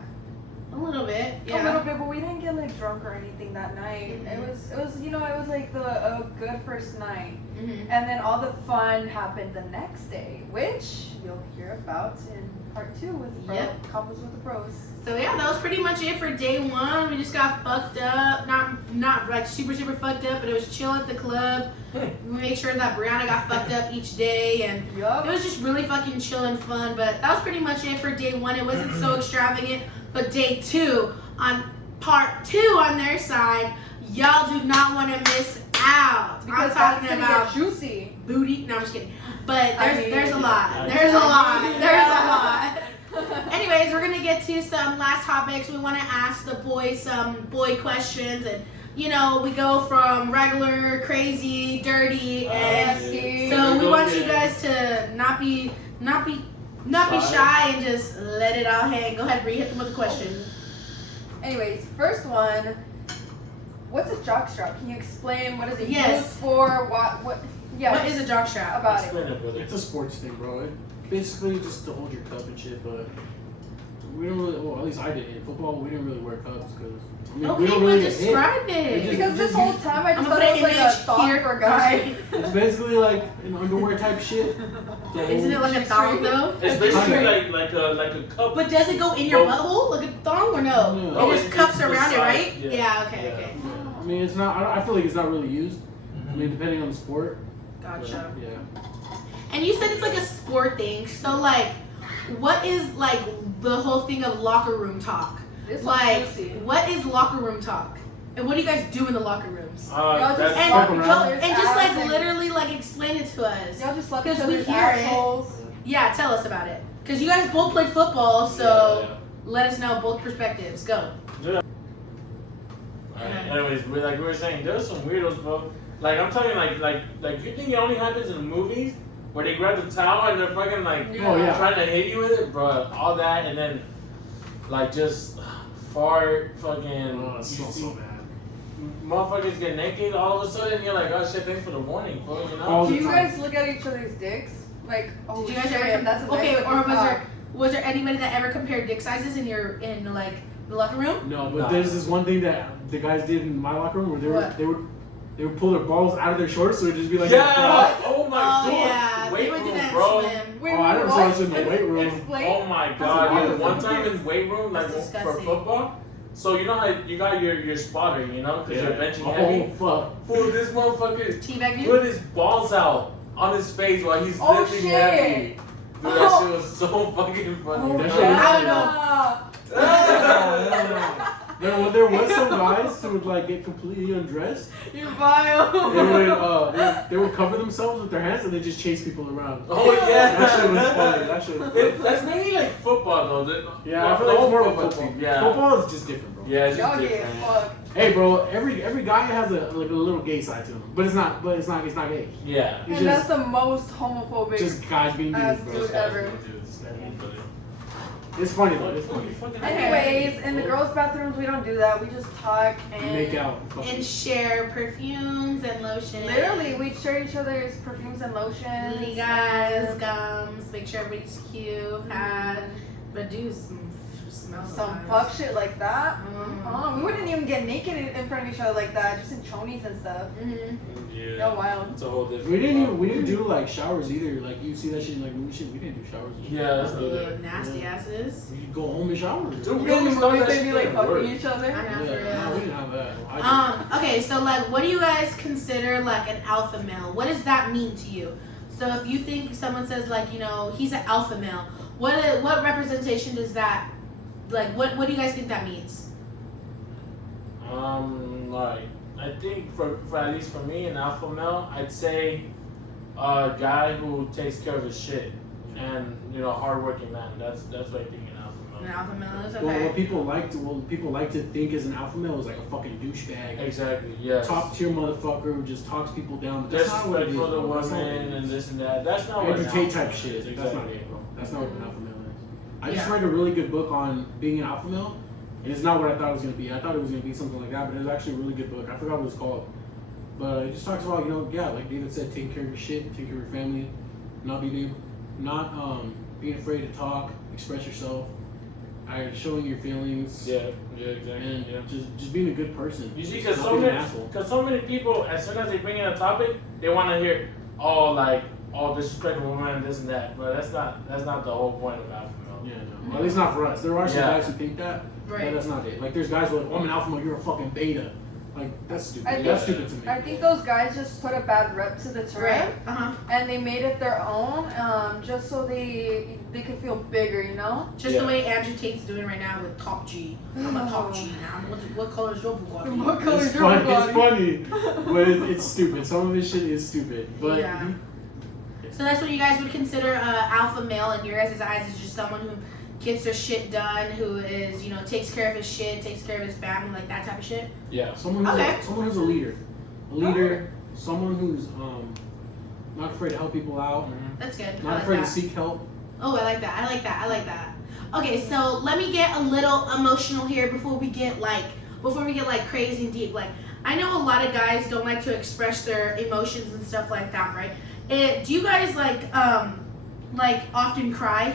A little bit. A little Yeah. bit, but we didn't get like drunk or anything that night. Mhm. It was you know, it was like a good first night. Mm-hmm. And then all the fun happened the next day, which you'll hear about in part 2 with bro, Yep. couples with the bros. So yeah, that was pretty much it for day 1. We just got fucked up. Not like super fucked up, but it was chill at the club. We made sure that Brianna got fucked up each day, and it Yup. was just really fucking chill and fun. But that was pretty much it for day 1. It wasn't so extravagant. But day 2, on part 2 on their side, y'all do not want to miss out. Because I'm talking that's gonna about get juicy. booty. No, I'm just kidding. But I there's a mean- lot. Yeah. There's a lot. Yeah. There's a lot. Anyways, we're gonna get to some last topics. We want to ask the boys some boy questions, and you know we go from regular, crazy, dirty, and Nasty. so we want you guys to not be shy and just let it all hang. Go ahead, Bree, hit them with a question. Anyways, first one. What's a jockstrap? Can you explain what is it Yes. used for? What? Yeah. What is a jock strap? about it? Explain it, brother. It's a sports thing, bro. It basically just to hold your cup and shit, but we don't really, well, at least I didn't. In football, we didn't really wear cups because, I mean, we Okay, don't but really get hit. describe it. Because this whole time I I'm just gonna thought put it was an like a image thong here. for a guy. It's basically like an underwear type shit. Isn't it like a thong though? It's basically like a cup. But does it go in your butthole like a thong or no? No. It just it's cups the around it, side, right? yeah. Yeah. Okay. Yeah. Okay. Yeah. I mean, it's not, I feel like it's not really used. I mean, depending on the sport. but, Gotcha. yeah. And you said it's like a sport thing. So like, what is like the whole thing of locker room talk? This one's Like, juicy. what is locker room talk? And what do you guys do in the locker rooms? Y'all just That's And, slap fuck each around. other's and just like ass and- literally like explain it to us. Y'all just slap each 'Cause we other's hear it. assholes. Yeah, tell us about it. Because you guys both played football, so let us know both perspectives. Go. Alright, anyways, like we were saying, there's some weirdos, bro. Like I'm talking, like you think it only happens in the movies where they grab the towel and they're fucking like Oh, yeah. trying to hit you with it, bro. All that, and then like just fart, fucking. Oh, it smells so bad. Motherfuckers get naked all of a sudden. You're like, oh shit, thanks for the warning, bro. You know. All Do the you time. guys look at each other's dicks? Like, oh Did you guys shit, ever? that's a Okay, nice or looking cock. was there anybody that ever compared dick sizes in like the locker room? No, but Nah. there's this one thing that the guys did in my locker room where What? they would pull their balls out of their shorts, so it'd just be like. Yeah. Oh my Oh god. yeah, Weight they would do room, that bro. swim. Wait, Oh, I never saw what? this in the weight room. Explain. Oh my That's god, wild. dude. One time in weight room, like That's for disgusting. football. So you know how you got your spotter, you know, because you're benching heavy. Oh fuck! Fool, this motherfucker Teabag you? put his balls out on his face while he's Oh, lifting shit. heavy. Dude, that Oh. shit was so fucking funny. Oh, That That shit was- I don't yeah. There was some guys who would like get completely undressed. You're vile. They would cover themselves with their hands and they just chase people around. Oh yeah, That shit was funny. That shit was funny. That's mainly like football though. Yeah, I feel like it's more of a football. football thing. Yeah. Football is just different, bro. Yeah, it's just Y'all get different. fucked. Hey, bro, every guy has a little gay side to him, but it's not gay. Yeah. It's And that's just the most homophobic. guys being Ass dudes, bro. dude ever. It's funny though. It's funny. Anyways, in the girls' bathrooms, we don't do that. We just talk You and make out. fucking- And share perfumes and lotions. literally we share each other's perfumes and lotions. Lily guys, gums, make sure everybody's cute, fat, but do smell Some nice. fuck shit like that. Mm. We wouldn't even get naked in front of each other like that, just in chonies and stuff. Mhm. Yeah. Y'all wild. It's a whole different. We didn't do like showers either. Like you see that shit in like movie shit. We didn't do showers. Yeah, that's the Ugh, nasty asses. We could go home and shower. Dude, You we know, in the always thought movies that they shit be like didn't fucking work. each other. I know, for real. no, we didn't have that. I Okay, so like, what do you guys consider like an alpha male? What does that mean to you? So if you think someone says like, you know, he's an alpha male, what representation does that, like, what do you guys think that means? Like I think for at least for me, an alpha male, I'd say a guy who takes care of his shit and hardworking man. That's what I think an alpha An male. alpha male is Well, okay. what people like to think as an alpha male is like a fucking douchebag, Exactly. Yes. top tier motherfucker who just talks people down. But that's not what it is. Disrespect for the bro. That's not what it women and is. this and that. That's not what Andrew an Tate alpha type male shit. is. That's Exactly. not it, bro. That's not what an alpha male is. I just Yeah. read a really good book on being an alpha male, and it's not what I thought it was gonna be. I thought it was gonna be something like that, but it was actually a really good book. I forgot what it was called, but it just talks about like David said, taking care of your shit, taking care of your family, not being afraid to talk, express yourself, showing your feelings, Yeah. Yeah. Exactly. and Yeah. just being a good person. You see, Just because not so being an many, asshole. people, as soon as they bring in a topic, they want to hear all disrespectful women, this and that. But that's not the whole point of alpha male. Yeah, no. Well, at least not for us. There are some Yeah. guys who think that, Right. but that's not it. Like, there's guys who are like, oh, I'm an alpha male, you're a fucking beta. Like, that's stupid. I That's think- stupid to me. I think those guys just put a bad rep to the term, Right. Uh-huh. and they made it their own, just so they could feel bigger, you know. Just Yeah. the way Andrew Tate's doing right now with Top G. I'm a Top G now. What color is your Bugatti? What color It's is your funny, it's Bugatti? funny, but it's stupid. Some of his shit is stupid, but Yeah. So that's what you guys would consider alpha male in your guys' eyes, is just someone who gets their shit done, who is, takes care of his shit, takes care of his family, like that type of shit. Yeah. someone who's Okay. someone who's a leader, someone who's not afraid to help people out, That's good. I not like afraid that. to seek help. Oh, I like that. I like that. I like that. Okay, so let me get a little emotional here before we get like crazy and deep. Like, I know a lot of guys don't like to express their emotions and stuff like that, right? Do you guys like often cry?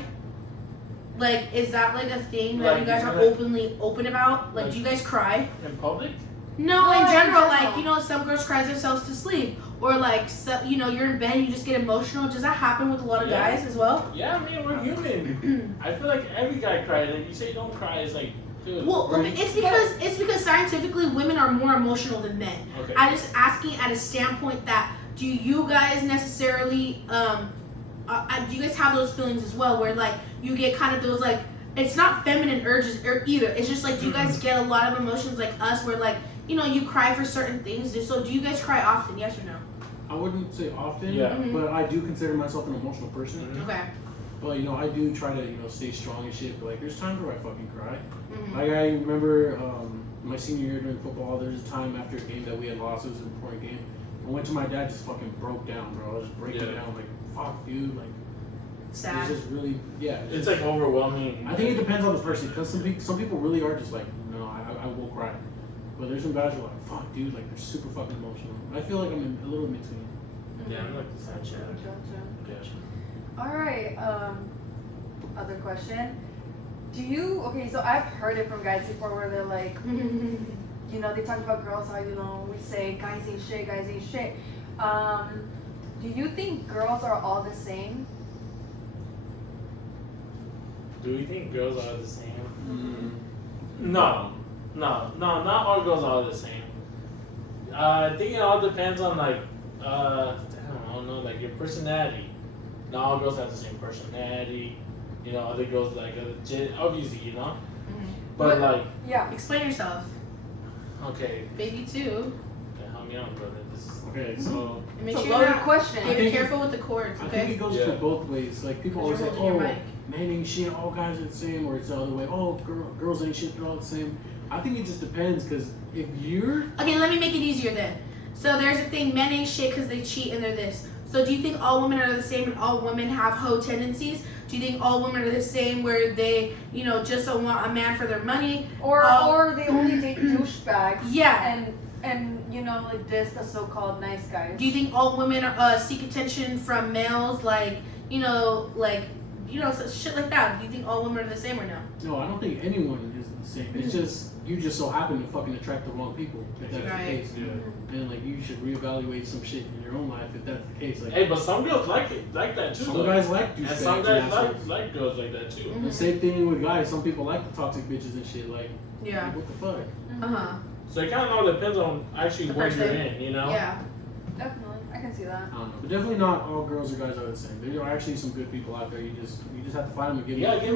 Like, is that like a thing that Like, you guys are open about? Like, do you guys cry? In public? No, No, in in general, general. like, some girls cry themselves to sleep, or like, so, you're in bed and you just get emotional. Does that happen with a lot of Yeah. guys as well? Yeah, I mean, we're human. I feel like every guy cries. Like, you say don't cry, it's like, dude. Well, Right. it's because scientifically women are more emotional than men. Okay. I'm just asking at a standpoint that do you guys necessarily do you guys have those feelings as well, where like you get kind of those like, it's not feminine urges either. It's just like, do you guys get a lot of emotions like us, where like, you know, you cry for certain things? So do you guys cry often? Yes or no? I wouldn't say often, Yeah. but I do consider myself an emotional person. Okay. But you know, I do try to stay strong and shit. But like, there's times where I fucking cry. Mhm. Like I remember my senior year during football. There was a time after a game that we had lost. It was an important game. I went to my dad, just fucking broke down, bro. I was just breaking down, like, fuck, dude, like. Sad. It's just really, yeah. It's like overwhelming. I think it depends on the person, because some people really are just like, no, I will cry. But there's some guys who are like, fuck, dude, like they're super fucking emotional. I feel like I'm a little in between. Yeah, I'm like the same shit. All right. Other question. Okay, so I've heard it from guys before where they're like, you know, they talk about girls, how, you know, we say guys ain't shit, guys ain't shit. Do you think girls are all the same? Do we think girls are the same? No, not all girls are the same. I think it all depends on like, I don't know, like your personality. Not all girls have the same personality. You know, other girls like legit, obviously, you know. But like, yeah. Explain yourself. Okay, Baby too. help me out, brother. Okay, so And make It's a sure you're loaded not, question. be careful with the cords, I okay? think it goes for both ways. Like people always say, You're holding oh, your mic. man ain't shit, all guys are the same, or it's the other way. Oh, girls ain't shit, they're all the same. I think it just depends, because if you're Okay, let me make it easier then. So there's a thing, men ain't shit because they cheat and they're this. So do you think all women are the same and all women have hoe tendencies? Do you think all women are the same where they, you know, just don't want a man for their money? Or they only date douchebags. Yeah. And you know, like the so-called nice guys. Do you think all women seek attention from males, like, you know, shit like that? Do you think all women are the same or no? no, I don't think anyone is the same. It's just you just so happen to fucking attract the wrong people. If that's Right. the case, then like you should reevaluate some shit in your own life if that's the case. Like, hey, but some girls like that too. some though. guys like and douchebags. some guys assholes. like girls like that too. Mhm. The same thing with guys. Some people like the toxic bitches and shit. Like, Yeah. what the fuck? Uh-huh. So it kind of all depends on actually The what you're person. in, you know. Yeah. Definitely, I can see that. I don't know, but definitely not all girls or guys are the same. There are actually some good people out there. You just have to find them and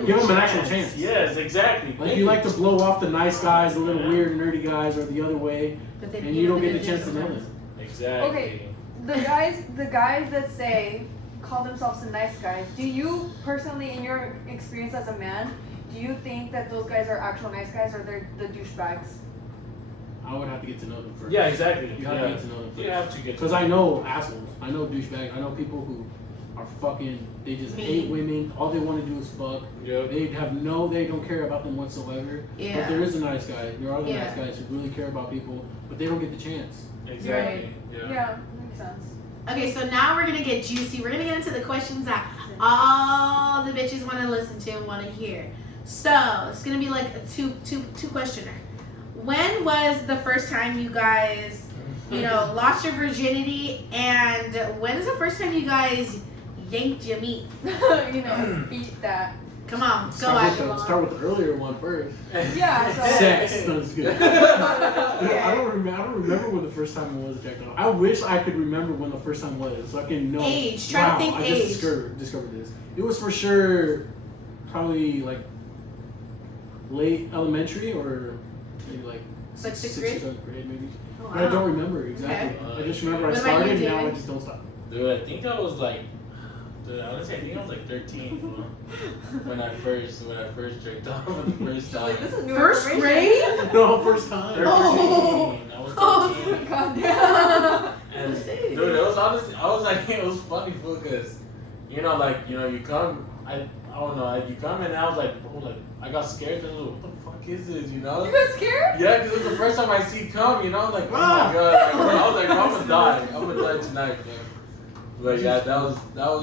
give them an actual chance. Yes, exactly. Like you like to blow off the nice guys, the little weird nerdy guys, or the other way, But then and you don't get the chance to know them. Exactly. Okay. The guys that say call themselves the nice guys. Do you personally, in your experience as a man, do you think that those guys are actual nice guys or they're the douchebags? I would have to get to know them first. Yeah, exactly. You have to get to know them first. You have to get. Because I know assholes. I know douchebags. I know people who are fucking. They just hate women. All they want to do is fuck. Yep. They don't care about them whatsoever. Yeah. But there is a nice guy. There are the Yeah. nice guys who really care about people, but they don't get the chance. Exactly. Right. Yeah. Makes sense. Okay, so now we're gonna get juicy. We're gonna get into the questions that all the bitches want to listen to and want to hear. So it's gonna be like a two questioner. When was the first time you guys, lost your virginity, and when is the first time you guys yanked your meat? Beat that. Come on, go Start with the earlier one first. Yeah. So Sex. No, it's good. I don't remember when the first time I was jacked off. I wish I could remember when the first time was, so I can know. Age. Try to think I age. just discovered this. It was for sure probably like late elementary or maybe like Like sixth or grade? seventh grade maybe. Oh, But I wow. don't remember exactly. Okay. I just remember I What about you, started and now I David? just don't stop. Dude, I think I was like, honestly, I think I was like 13 when I first jerked off for the first time. like, this is new First information. grade? No, first time. 13. Oh. I was Oh. 13. God damn. And dude, it was honestly, I was like, it was funny because, you come, I don't know, you come and I was like, bro, like, I got scared and I was like, what the fuck is this, You got scared? Yeah, because it was the first time I see cum, like, oh Ah. my god, I was like, I'm gonna die tonight, man. But yeah, that was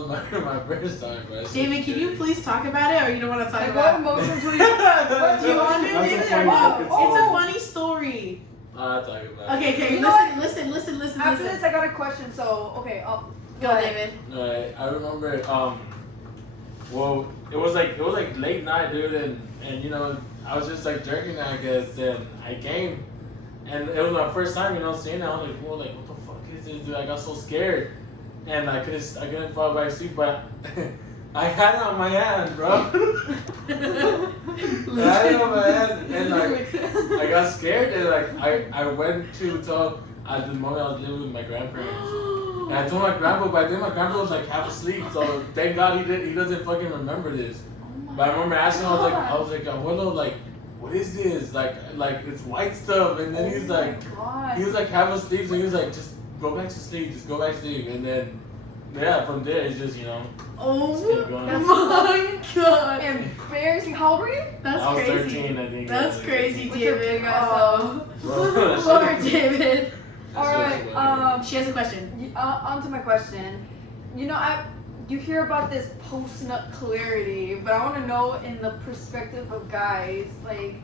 my first time, bro. David, can you please talk about it, or you don't want to talk Like, about what it? emotions were you? Do you want to, That's a David? funny Or fucking no? It's a story. funny story. I'll talk about it. Okay, You know listen. After this, I got a question. So okay, I'll Go, ahead. David. Alright, I remember, well, it was like late night, dude, and I was just like jerking, I guess, and I came, and it was my first time, seeing that. I was like, whoa, like, what the fuck is this, dude? I got so scared, and I couldn't fall back asleep, but I had it on my hand, bro. I had it on my hand, and like I got scared, and like I went to tell at the moment I was living with my grandparents, and I told my grandpa, but I think my grandpa was like half asleep, so thank God he doesn't fucking remember this. But I remember asking him, I was like, Abuelo, like, what is this? Like it's white stuff, and then he was like half asleep, so he was like, just go back to sleep, just go back to sleep, and then yeah, from there it's just, you know. Oh That's my god. Embarrassing. How old were you? That's I was crazy. 13, I think. That's crazy, What's your David. big ass Oh. Bro, Poor David. Alright, She has a question. on to my question. You know, you hear about this post-nut clarity, but I want to know in the perspective of guys, like,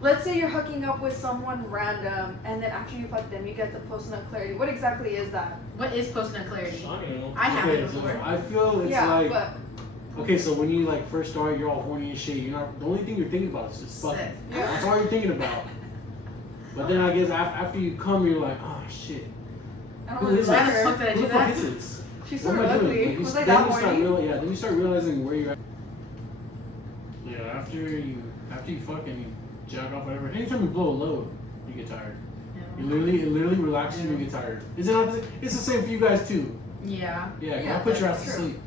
let's say you're hooking up with someone random, and then after you fuck them, you get the post-nut clarity. What exactly is that? What is post-nut clarity? I don't know. I have it Okay, so before. I feel it's yeah, like but okay, so when you like first start, you're all horny and shit. You're not the only thing you're thinking about is just fucking. Sex. yeah. That's all you're thinking about. But then I guess after you come, you're like, oh shit, I don't who really is Why like the this? fuck her. did I Who do the fuck that? is this? She's What so am I doing? ugly. Like, Was I then that you start horny? then you start realizing where you're at. Yeah, after you fuck and you jack off whatever. Anytime you blow a load, you get tired. It literally relaxes you and you get tired. Is it not? It's the same for you guys too. Yeah, Yeah, Yeah, I'll put your ass to true. sleep.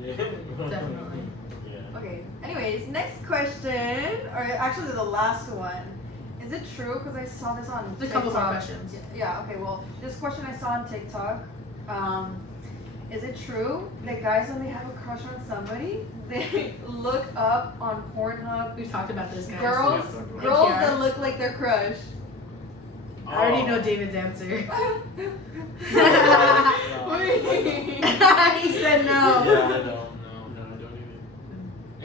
Yeah. definitely. Yeah. Okay. Anyways, next question, or actually the last one. Is it true? Because I saw this on There's a TikTok. couple more questions. Yeah. Okay. Well, this question I saw on TikTok. Is it true that guys, when they have a crush on somebody, they look up on Pornhub We've talked about this, guys. girls Yeah. girls ATR. that look like their crush? I already know David's answer. He said no. Yeah, I don't know. No, I don't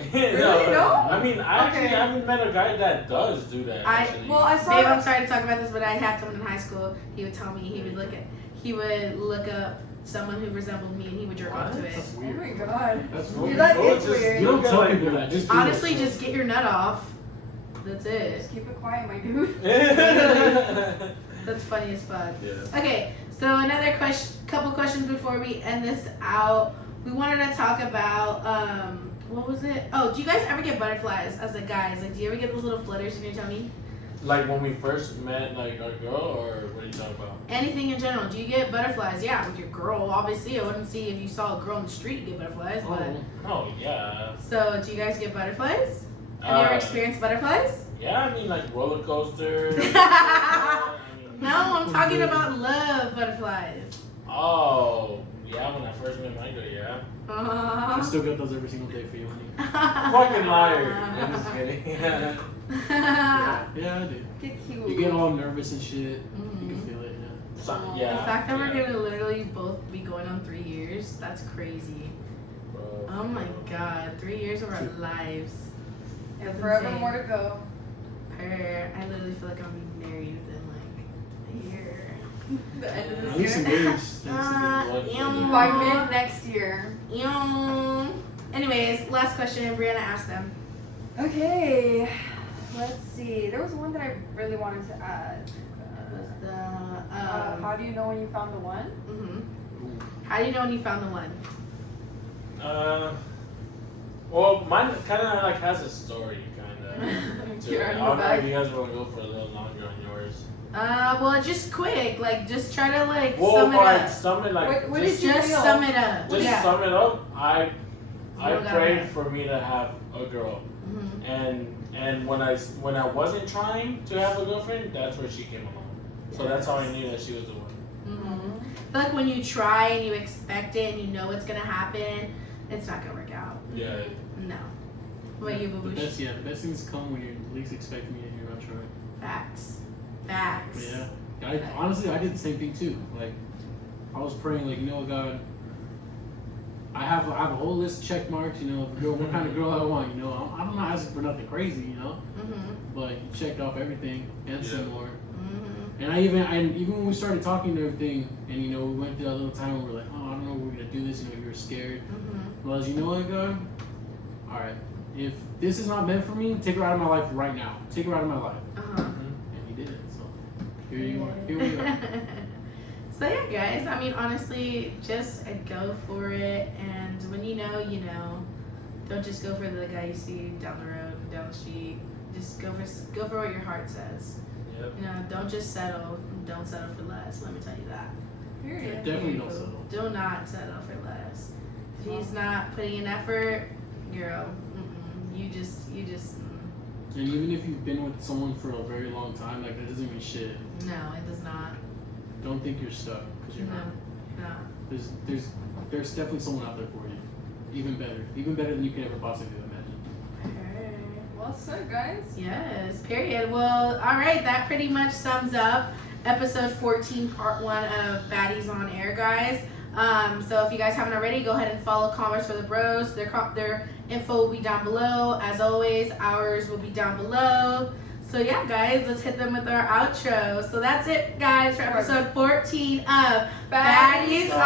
even. Really? No? I mean, I actually Okay. haven't met a guy that does do that. I- Actually. Well, I saw. Babe, I'm sorry to talk about this, but I had someone in high school. He would tell me he would look up someone who resembled me and he would jerk off to it. That's Oh weird. my god. That's Dude, weird. that Well, is just- weird. You don't tell Like- people that. Just do Honestly, it. just get your nut off. That's it. Just keep it quiet, my dude. That's funny as fuck. Yeah. Okay, so another couple questions before we end this out. We wanted to talk about what was it? Oh, do you guys ever get butterflies as like guys? Like, do you ever get those little flutters in your tummy? Like when we first met, like our girl, or what are you talking about? Anything in general? Do you get butterflies? Yeah, with your girl. Obviously, I wouldn't see if you saw a girl in the street get butterflies. But Oh, Oh yeah. so, do you guys get butterflies? Have you ever experienced butterflies? Yeah, I mean like roller coasters. No, I mean, I'm talking about love butterflies. Oh, yeah, when I first met my girl, yeah. I still get those every single day for you, honey. Fucking liar. I'm just kidding. Yeah, I do. Get cute. You get all nervous and shit. You Mhm. can feel it. Yeah. So, The yeah. fact that we're yeah. gonna literally both be going on 3 years, that's crazy. Bro. Oh my god, 3 years of our lives. And That's forever insane. more to go. I literally feel like I'm gonna be married within like a year. The end of At least this year. engaged. By mid next year. Anyways, last question. Brianna asked them. Okay. Let's see. There was one that I really wanted to add. Was the How do you know when you found the one? How do you know when you found the one? Well, mine kind of like has a story, kind of. You're I in the don't know if back. you guys want to go for a little longer on yours. Well, just quick. Like, just try to like Well, sum it alright, up. sum it like. What just did you Just feel? sum it up. just Yeah. sum it up. I don't got prayed it. for me to have a girl, Mhm. and when I wasn't trying to have a girlfriend, that's where she came along. So that's how I knew that she was the one. Mhm. I feel like when you try and you expect it and you know it's gonna happen, it's not gonna work out. Yeah. No. What about you, The Babush? the best things come when you're least expecting it and you're not trying. Facts. But Facts. yeah. Honestly, I did the same thing too. Like, I was praying, like, you know, God, I have a whole list of check marks, you know, of girl, what kind of girl I want, you know. I'm not asking for nothing crazy, you know, Mhm. but you checked off everything and some more. Mhm. And even when we started talking and everything, and you know, we went through that little time where we're like, oh, I don't know if we're gonna do this, you know, you were scared. Mhm. Well, you know what, God? All right, if this is not meant for me, take her out of my life right now. Take her out of my life, Uh-huh. and he did it. So here you are. Here we are. So yeah, guys. I mean, honestly, just go for it. And when you know, you know. Don't just go for the guy you see down the road, down the street. Just go for what your heart says. Yep. You know, don't just settle. Don't settle for less. Let me tell you that. Period. Definitely don't settle. Do not settle for less. If he's not putting in effort, girl, you just. And even if you've been with someone for a very long time, like that doesn't mean shit. No, it does not. Don't think you're stuck because you're not. No. There's definitely someone out there for you. Even better than you can ever possibly imagine. Okay. Well said, guys. Yes, period. Well, all right, that pretty much sums up episode 14, part 1 of Baddies on Air, guys. So if you guys haven't already, go ahead and follow Converse for the Bros. Their info will be down below. As always, ours will be down below. So yeah, guys, let's hit them with our outro. So that's it, guys, for episode 14 of Baddies on